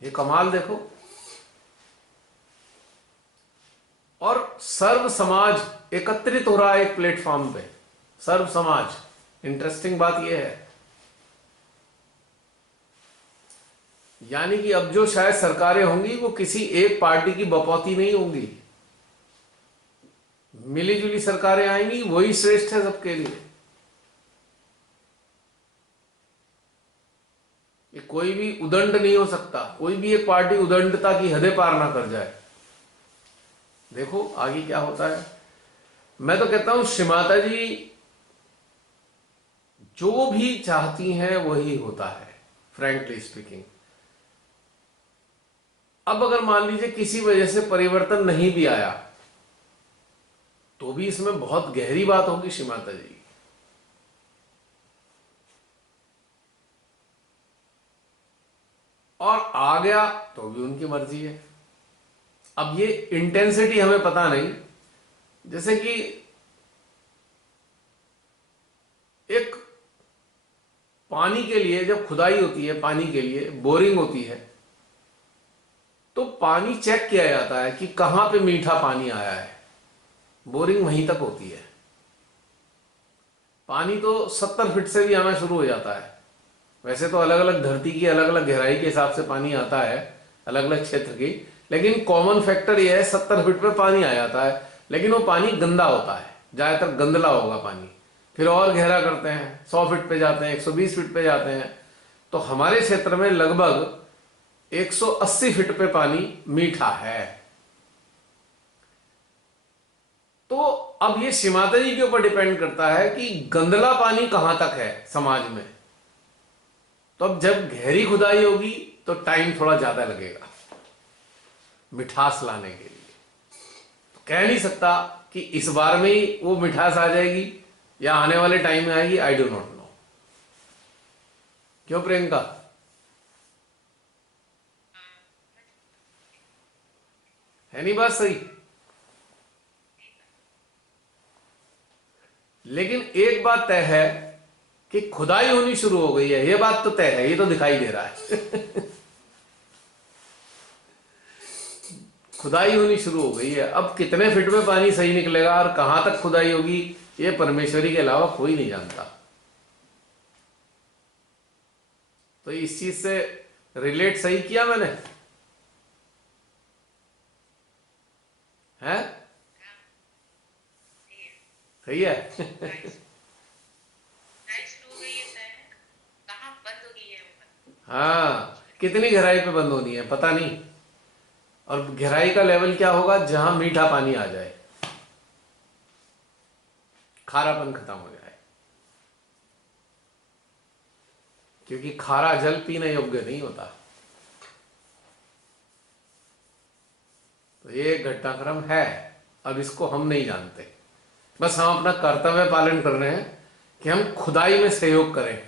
ये कमाल देखो। और सर्व समाज एकत्रित हो रहा है एक प्लेटफॉर्म पे, सर्व समाज। इंटरेस्टिंग बात यह है, यानी कि अब जो शायद सरकारें होंगी वो किसी एक पार्टी की बपौती नहीं होंगी, मिली जुली सरकारें आएंगी, वही श्रेष्ठ है सबके लिए। ये कोई भी उदंड नहीं हो सकता, कोई भी एक पार्टी उदंडता की हदें पार ना कर जाए। देखो आगे क्या होता है। मैं तो कहता हूं श्रीमाता जी जो भी चाहती हैं वही होता है, फ्रैंकली स्पीकिंग। अब अगर मान लीजिए किसी वजह से परिवर्तन नहीं भी आया तो भी इसमें बहुत गहरी बात होगी श्रीमाता जी की। और आ गया तो भी उनकी मर्जी है। अब ये इंटेंसिटी हमें पता नहीं, जैसे कि एक पानी के लिए जब खुदाई होती है, पानी के लिए बोरिंग होती है, तो पानी चेक किया जाता है कि कहां पे मीठा पानी आया है। बोरिंग वहीं तक होती है। पानी तो 70 फीट से भी आना शुरू हो जाता है। वैसे तो अलग अलग धरती की अलग अलग गहराई के हिसाब से पानी आता है, अलग अलग क्षेत्र की, लेकिन कॉमन फैक्टर यह है 70 फीट पे पानी आ जाता है। लेकिन वो पानी गंदा होता है, ज्यादातर गंदला होगा पानी। फिर और गहरा करते हैं, 100 फीट पे जाते हैं, 120 फीट पे जाते हैं। तो हमारे क्षेत्र में लगभग 180 फीट पे पानी मीठा है। तो अब ये श्रीमाता जी के ऊपर डिपेंड करता है कि गंदला पानी कहां तक है समाज में। तो अब जब गहरी खुदाई होगी तो टाइम थोड़ा ज्यादा लगेगा मिठास लाने के लिए। तो कह नहीं सकता कि इस बार में ही वो मिठास आ जाएगी या आने वाले टाइम में आएगी, आई डू नॉट नो। क्यों प्रियंका? है नहीं बात सही? लेकिन एक बात तय है कि खुदाई होनी शुरू हो गई है, ये बात तो तय है, ये तो दिखाई दे रहा है। खुदाई होनी शुरू हो गई है। अब कितने फीट में पानी सही निकलेगा और कहां तक खुदाई होगी, ये परमेश्वरी के अलावा कोई नहीं जानता। तो इस चीज से रिलेट सही किया मैंने, है? सही है। कहाँ बंद हो गई है वो? हाँ, कितनी गहराई पे बंद होनी है पता नहीं। और गहराई का लेवल क्या होगा? जहां मीठा पानी आ जाए, खारापन खत्म हो जाए। क्योंकि खारा जल पीने योग्य नहीं होता। तो ये घटनाक्रम है। अब इसको हम नहीं जानते, बस हम अपना कर्तव्य पालन कर रहे हैं कि हम खुदाई में सहयोग करें।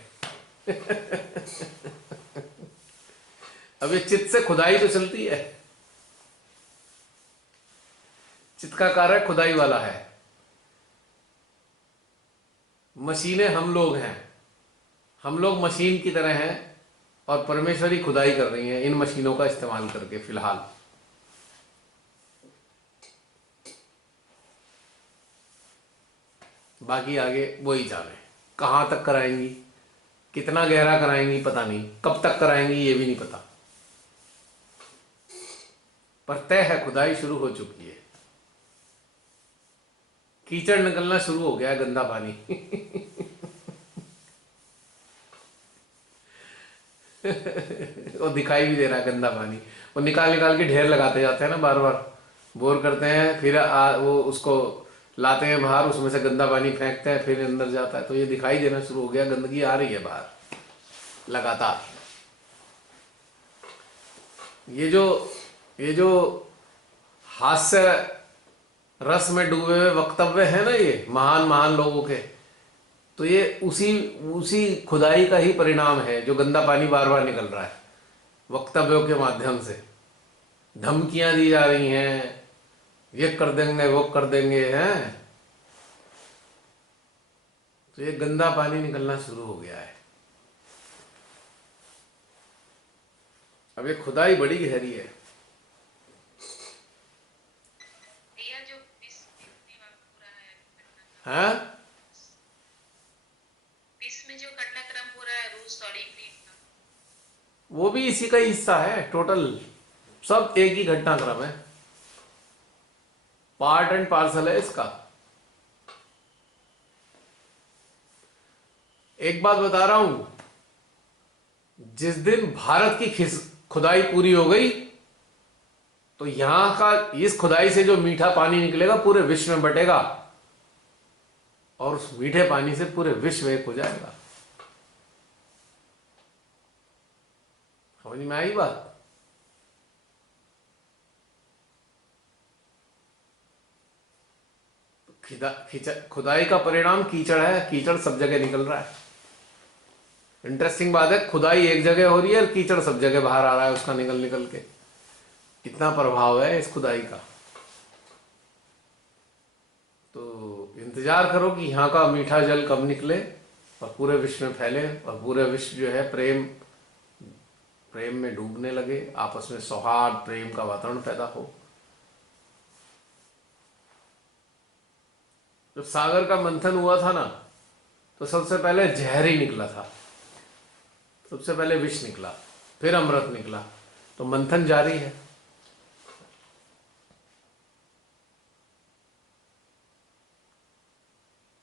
अब ये चित्त से खुदाई तो चलती है, चित्त का कार्य खुदाई वाला है। मशीनें हम लोग हैं, हम लोग मशीन की तरह हैं और परमेश्वरी खुदाई कर रही हैं इन मशीनों का इस्तेमाल करके फिलहाल। बाकी आगे वो ही जाने कहां तक कराएंगी, कितना गहरा कराएंगी पता नहीं, कब तक कराएंगी ये भी नहीं पता। पर तय है खुदाई शुरू हो चुकी है। कीचड़ निकलना शुरू हो गया है, गंदा पानी। वो दिखाई भी दे रहा है गंदा पानी। वो निकाल निकाल के ढेर लगाते जाते हैं ना, बार बार बोर करते हैं, फिर वो उसको लाते हैं बाहर, उसमें से गंदा पानी फेंकते हैं, फिर अंदर जाता है। तो ये दिखाई देना शुरू हो गया, गंदगी आ रही है बाहर लगातार। ये जो हास्य रस में डूबे हुए वक्तव्य है ना, ये महान महान लोगों के, तो ये उसी खुदाई का ही परिणाम है जो गंदा पानी बार बार निकल रहा है वक्तव्यों के माध्यम से। धमकियां दी जा रही हैं, ये कर देंगे वो कर देंगे, हैं। तो ये गंदा पानी निकलना शुरू हो गया है। अब ये खुदाई बड़ी गहरी है। भैया जो पूरा है, हाँ, में जो घटनाक्रम पूरा है, रूस और यूक्रेन का, वो भी इसी का हिस्सा है। टोटल सब एक ही घटनाक्रम है, पार्ट एंड पार्सल है इसका। एक बात बता रहा हूं, जिस दिन भारत की खुदाई पूरी हो गई तो यहां का इस खुदाई से जो मीठा पानी निकलेगा पूरे विश्व में बटेगा और उस मीठे पानी से पूरे विश्व एक हो जाएगा। समझ में आई बात? खुदाई का परिणाम कीचड़ है, कीचड़ सब जगह निकल रहा है। इंटरेस्टिंग बात है, खुदाई एक जगह हो रही है और कीचड़ सब जगह बाहर आ रहा है उसका निकल निकल के। इतना प्रभाव है इस खुदाई का। तो इंतजार करो कि यहाँ का मीठा जल कब निकले और पूरे विश्व में फैले और पूरे विश्व जो है प्रेम में डूबने लगे, आपस में सौहार्द प्रेम का वातावरण पैदा हो। जब सागर का मंथन हुआ था ना, तो सबसे पहले जहर ही निकला था, सबसे पहले विष निकला, फिर अमृत निकला। तो मंथन जारी है।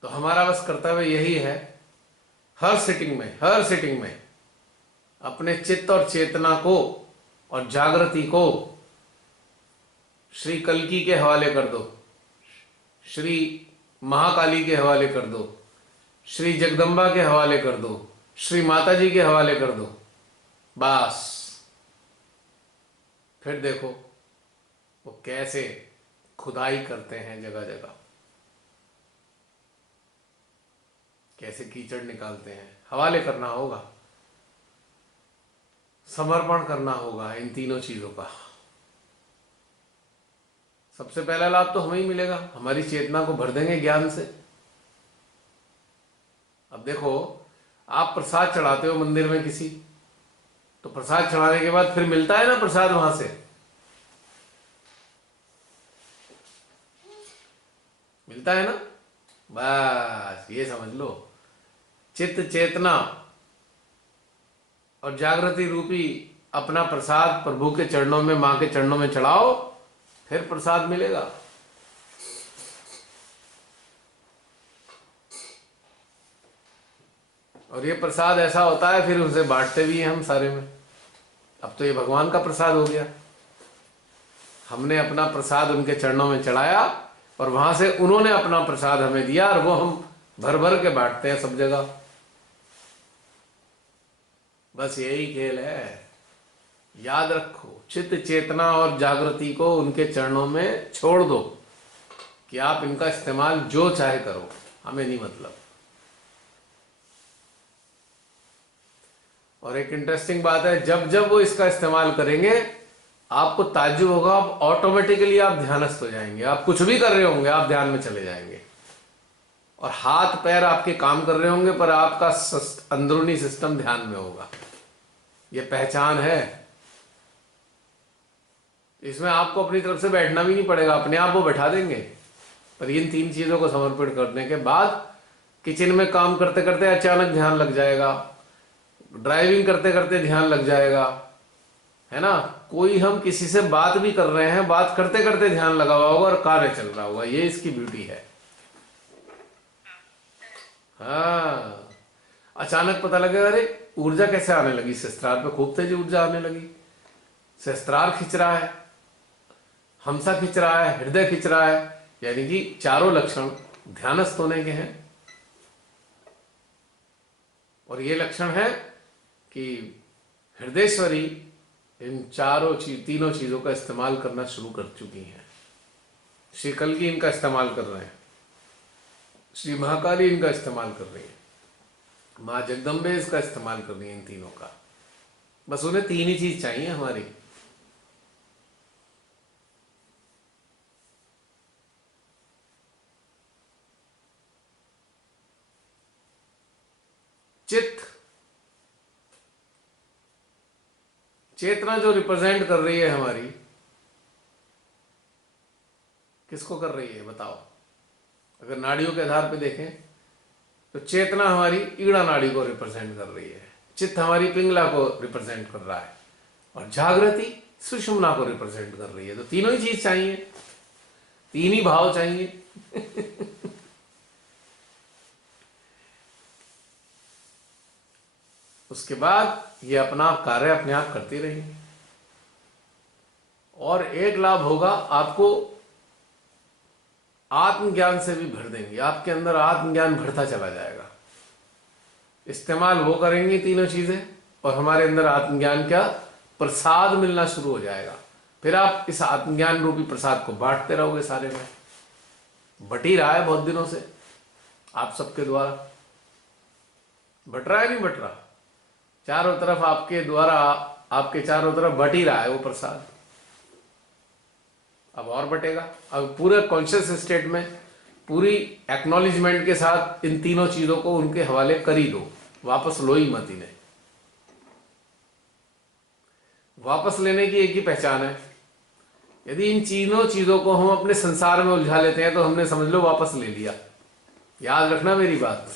तो हमारा बस कर्तव्य यही है, हर सिटिंग में अपने चित्त और चेतना को और जागृति को श्री कल्की के हवाले कर दो, श्री महाकाली के हवाले कर दो, श्री जगदम्बा के हवाले कर दो, श्री माता जी के हवाले कर दो। बस फिर देखो वो कैसे खुदाई करते हैं जगह जगह, कैसे कीचड़ निकालते हैं। हवाले करना होगा, समर्पण करना होगा इन तीनों चीजों का। सबसे पहला लाभ तो हमें ही मिलेगा, हमारी चेतना को भर देंगे ज्ञान से। अब देखो, आप प्रसाद चढ़ाते हो मंदिर में किसी, तो प्रसाद चढ़ाने के बाद फिर मिलता है ना प्रसाद वहां से, मिलता है ना। बस ये समझ लो, चित्त चेतना और जागृति रूपी अपना प्रसाद प्रभु के चरणों में, मां के चरणों में चढ़ाओ, फिर प्रसाद मिलेगा। और ये प्रसाद ऐसा होता है फिर उसे बांटते भी हैं हम सारे में। अब तो ये भगवान का प्रसाद हो गया, हमने अपना प्रसाद उनके चरणों में चढ़ाया और वहां से उन्होंने अपना प्रसाद हमें दिया और वो हम भर भर के बांटते हैं सब जगह। बस यही खेल है, याद रखो, चित्त चेतना और जागृति को उनके चरणों में छोड़ दो कि आप इनका इस्तेमाल जो चाहे करो, हमें नहीं मतलब। और एक इंटरेस्टिंग बात है, जब जब वो इसका इस्तेमाल करेंगे आपको ताज्जुब होगा, आप ऑटोमेटिकली आप ध्यानस्थ हो जाएंगे। आप कुछ भी कर रहे होंगे आप ध्यान में चले जाएंगे और हाथ पैर आपके काम कर रहे होंगे पर आपका अंदरूनी सिस्टम ध्यान में होगा। ये पहचान है। इसमें आपको अपनी तरफ से बैठना भी नहीं पड़ेगा, अपने आप वो बैठा देंगे। पर इन तीन चीजों को समर्पित करने के बाद किचन में काम करते करते अचानक ध्यान लग जाएगा, ड्राइविंग करते करते ध्यान लग जाएगा, है ना। कोई हम किसी से बात भी कर रहे हैं, बात करते करते ध्यान लगा हुआ होगा और कार्य चल रहा होगा। ये इसकी ब्यूटी है। हाँ, अचानक पता लगेगा, अरे ऊर्जा कैसे आने लगी, शस्त्रार पे खूब तेज ऊर्जा आने लगी, शस्त्रार खिंच रहा है, हमसा खिंच रहा है, हृदय खिंच रहा है। यानी कि चारों लक्षण ध्यानस्थ होने के हैं। और ये लक्षण है कि हृदयेश्वरी इन तीनों चीजों का इस्तेमाल करना शुरू कर चुकी हैं। श्री कल्की इनका इस्तेमाल कर रहे हैं, श्री महाकाली इनका इस्तेमाल कर रही है, माँ जगदम्बे इसका इस्तेमाल कर रही है, इन तीनों का। बस उन्हें तीन ही चीज चाहिए हमारी, चित्त चेतना जो रिप्रेजेंट कर रही है हमारी, किसको कर रही है बताओ। अगर नाड़ियों के आधार पे देखें तो चेतना हमारी ईड़ा नाड़ी को रिप्रेजेंट कर रही है, चित्त हमारी पिंगला को रिप्रेजेंट कर रहा है और जागृति सुषुम्ना को रिप्रेजेंट कर रही है। तो तीनों ही चीज चाहिए, तीन ही भाव चाहिए। उसके बाद ये अपना कार्य अपने आप करती रहेंगी और एक लाभ होगा, आपको आत्मज्ञान से भी भर देंगी, आपके अंदर आत्मज्ञान भरता चला जाएगा। इस्तेमाल वो करेंगी तीनों चीजें और हमारे अंदर आत्मज्ञान का प्रसाद मिलना शुरू हो जाएगा। फिर आप इस आत्मज्ञान रूपी प्रसाद को बांटते रहोगे सारे में। बट ही रहा है बहुत दिनों से आप सबके द्वारा, बट रहा है नहीं बट रहा, चारों तरफ आपके द्वारा, आपके चारों तरफ बट ही रहा है वो प्रसाद। अब और बटेगा। अब पूरे कॉन्शियस स्टेट में पूरी एक्नॉलेजमेंट के साथ इन तीनों चीजों को उनके हवाले कर ही दो, वापस लो ही मत इन्हें। वापस लेने की एक ही पहचान है, यदि इन तीनों चीजों को हम अपने संसार में उलझा लेते हैं तो हमने समझ लो वापस ले लिया। याद रखना मेरी बात,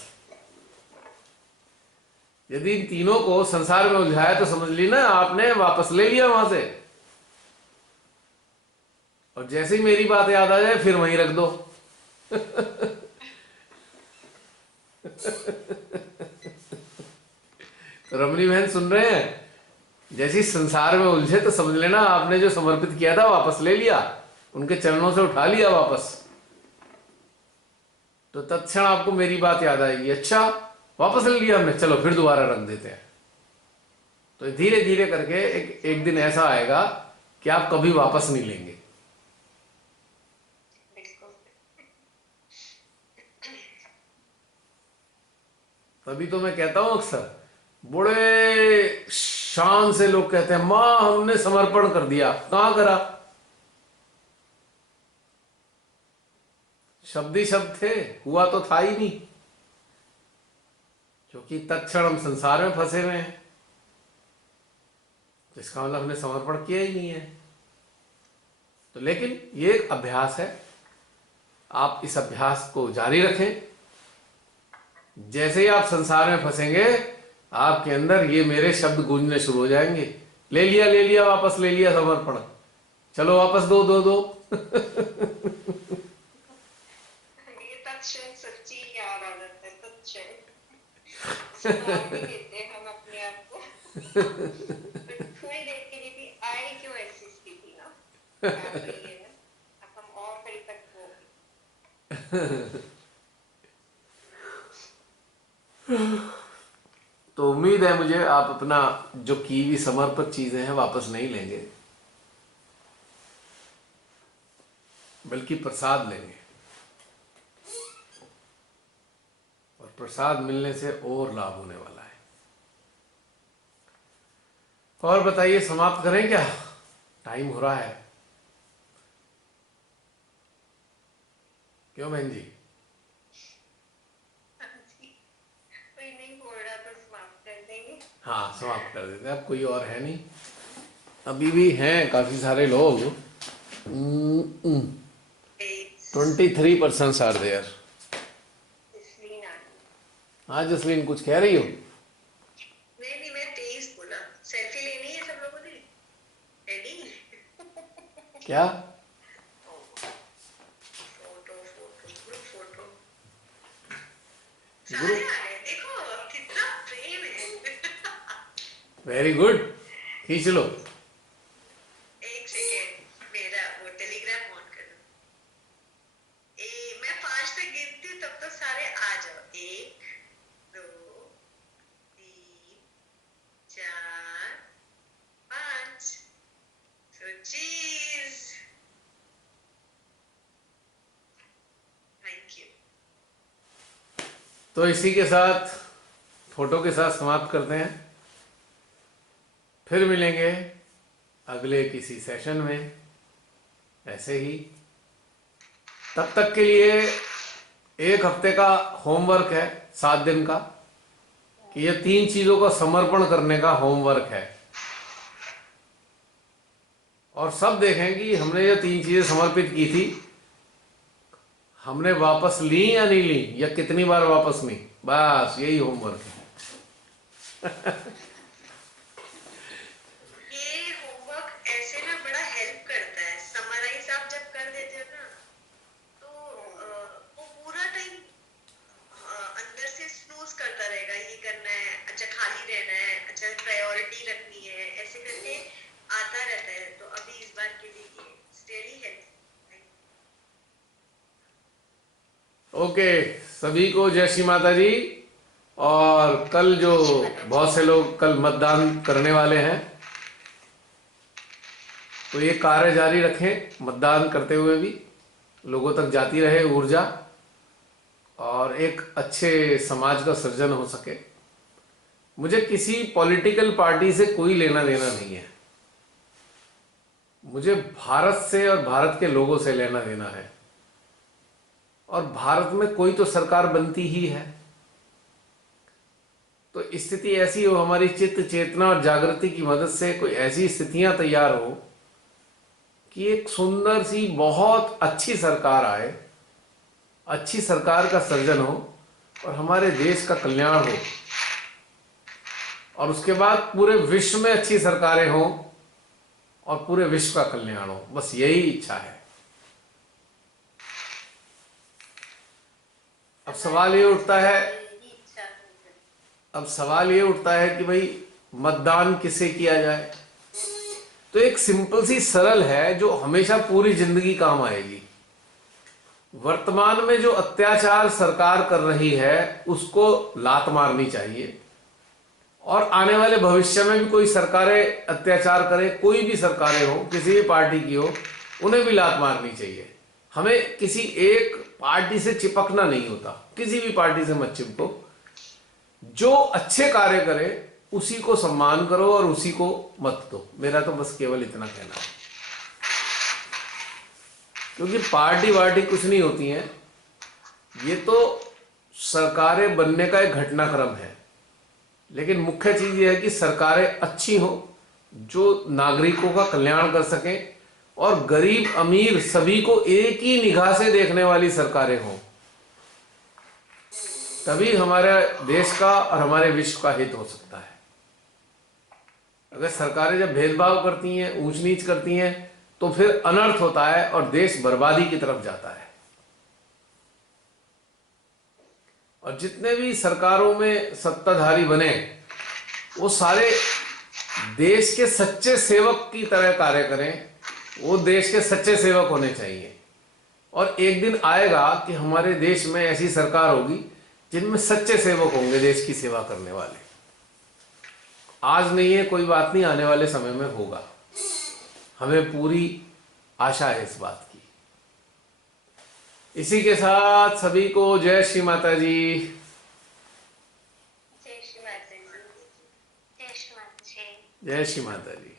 यदि इन तीनों को संसार में उलझाया तो समझ ली ना आपने वापस ले लिया वहां से। और जैसे ही मेरी बात याद आ जाए फिर वहीं रख दो। तो रमणी बहन सुन रहे हैं, जैसे संसार में उलझे तो समझ लेना आपने जो समर्पित किया था वापस ले लिया, उनके चरणों से उठा लिया वापस। तो तत्क्षण आपको मेरी बात याद आएगी, अच्छा वापस ले लिया हमने, चलो फिर दोबारा रख देते हैं। तो धीरे धीरे करके एक दिन ऐसा आएगा कि आप कभी वापस नहीं लेंगे। तभी तो मैं कहता हूं अक्सर, बड़े शान से लोग कहते हैं मां हमने समर्पण कर दिया। कहां करा? शब्द ही शब्द थे, हुआ तो था ही नहीं, क्योंकि तत्क्षण हम संसार में फंसे हुए हैं, जिसका मतलब हमने समर्पण किया ही नहीं है। तो लेकिन ये एक अभ्यास है, आप इस अभ्यास को जारी रखें। जैसे ही आप संसार में फंसेंगे आपके अंदर ये मेरे शब्द गूंजने शुरू हो जाएंगे, ले लिया वापस ले लिया समर्पण, चलो वापस दो दो दो। ये तत्क्षण सच्ची याद आ जाता है, तत्क्षण सुधार भी देते हैं हम अपने आप को। पर थोड़ी देर के लिए भी आए क्यों ऐसी स्थिति ना, आप रहिए ना, अब हम और परिपक्व हो। तो उम्मीद है मुझे आप अपना जो की हुई समर्पित चीजें हैं वापस नहीं लेंगे, बल्कि प्रसाद लेंगे। और प्रसाद मिलने से और लाभ होने वाला है। और बताइए, समाप्त करें क्या? टाइम हो रहा है। क्यों बहन जी? कोई नहीं बोल रहा तो समाप्त कर देंगे। हाँ समाप्त कर देते हैं, अब कोई और है नहीं। अभी भी हैं काफी सारे लोग, 23% आर देयर। हाँ जसलीन कुछ कह रही हो? नहीं मैं 23 बोला। सेल्फी लेनी है सब लोगों ने, रेडी? क्या? फोटो ग्रुप फोटो सारे आ गए, देखो कितना प्रेम है। वेरी गुड, खींच लो। एक सेकेंड, मेरा वो टेलीग्राम ऑन कर दो। मैं 5 तक गिनती हूँ, तब तक सारे आ जाओ। 1 2 3 4 5। So cheese. Thank you. तो इसी के साथ फोटो के साथ समाप्त करते हैं। फिर मिलेंगे अगले किसी सेशन में ऐसे ही। तब तक के लिए एक हफ्ते का होमवर्क है, 7 दिन का, कि ये 3 चीजों का समर्पण करने का होमवर्क है। और सब देखें कि हमने ये 3 चीजें समर्पित की थी, हमने वापस ली या नहीं ली, या कितनी बार वापस ली। बस यही होमवर्क है। ये होमवर्क ऐसे ना बड़ा हेल्प करता है। समराइज आप जब कर देते हो ना, तो वो पूरा टाइम अंदर से स्नूज करता रहेगा, ये करना है, अच्छा खाली रहना है, अच्छा प्रायोरिटी रखनी है, ऐसे करके आता रहता है। तो अभी इस बार के लिए ओके, सभी को जय श्री माता जी। और कल जो बहुत से लोग कल मतदान करने वाले हैं, तो ये कार्य जारी रखें, मतदान करते हुए भी लोगों तक जाती रहे ऊर्जा और एक अच्छे समाज का सृजन हो सके। मुझे किसी पॉलिटिकल पार्टी से कोई लेना देना नहीं है, मुझे भारत से और भारत के लोगों से लेना देना है। और भारत में कोई तो सरकार बनती ही है, तो स्थिति ऐसी हो, हमारी चित्त चेतना और जागृति की मदद से कोई ऐसी स्थितियां तैयार हो कि एक सुंदर सी बहुत अच्छी सरकार आए, अच्छी सरकार का सृजन हो और हमारे देश का कल्याण हो, और उसके बाद पूरे विश्व में अच्छी सरकारें हों और पूरे विश्व का कल्याण हो। बस यही इच्छा है। अब सवाल ये उठता है कि भाई मतदान किसे किया जाए। तो एक सिंपल सी सरल है जो हमेशा पूरी जिंदगी काम आएगी। वर्तमान में जो अत्याचार सरकार कर रही है उसको लात मारनी चाहिए, और आने वाले भविष्य में भी कोई सरकारें अत्याचार करे, कोई भी सरकारें हो, किसी भी पार्टी की हो, उन्हें भी लात मारनी चाहिए। हमें किसी एक पार्टी से चिपकना नहीं होता, किसी भी पार्टी से मत चिपको। जो अच्छे कार्य करे उसी को सम्मान करो और उसी को मत दो। मेरा तो बस केवल इतना कहना है, क्योंकि पार्टी वार्टी कुछ नहीं होती है, ये तो सरकारें बनने का एक घटनाक्रम है। लेकिन मुख्य चीज यह है कि सरकारें अच्छी हो, जो नागरिकों का कल्याण कर सकें और गरीब अमीर सभी को एक ही निगाह से देखने वाली सरकारें हों, तभी हमारे देश का और हमारे विश्व का हित हो सकता है। अगर सरकारें जब भेदभाव करती हैं, ऊंच नीच करती हैं, तो फिर अनर्थ होता है और देश बर्बादी की तरफ जाता है। और जितने भी सरकारों में सत्ताधारी बने वो सारे देश के सच्चे सेवक की तरह कार्य करें, वो देश के सच्चे सेवक होने चाहिए। और एक दिन आएगा कि हमारे देश में ऐसी सरकार होगी जिनमें सच्चे सेवक होंगे, देश की सेवा करने वाले। आज नहीं है, कोई बात नहीं, आने वाले समय में होगा, हमें पूरी आशा है इस बात की। इसी के साथ सभी को जय श्री माता जी। जय श्री माता जी। जय श्री माता जी। जय श्री माता जी।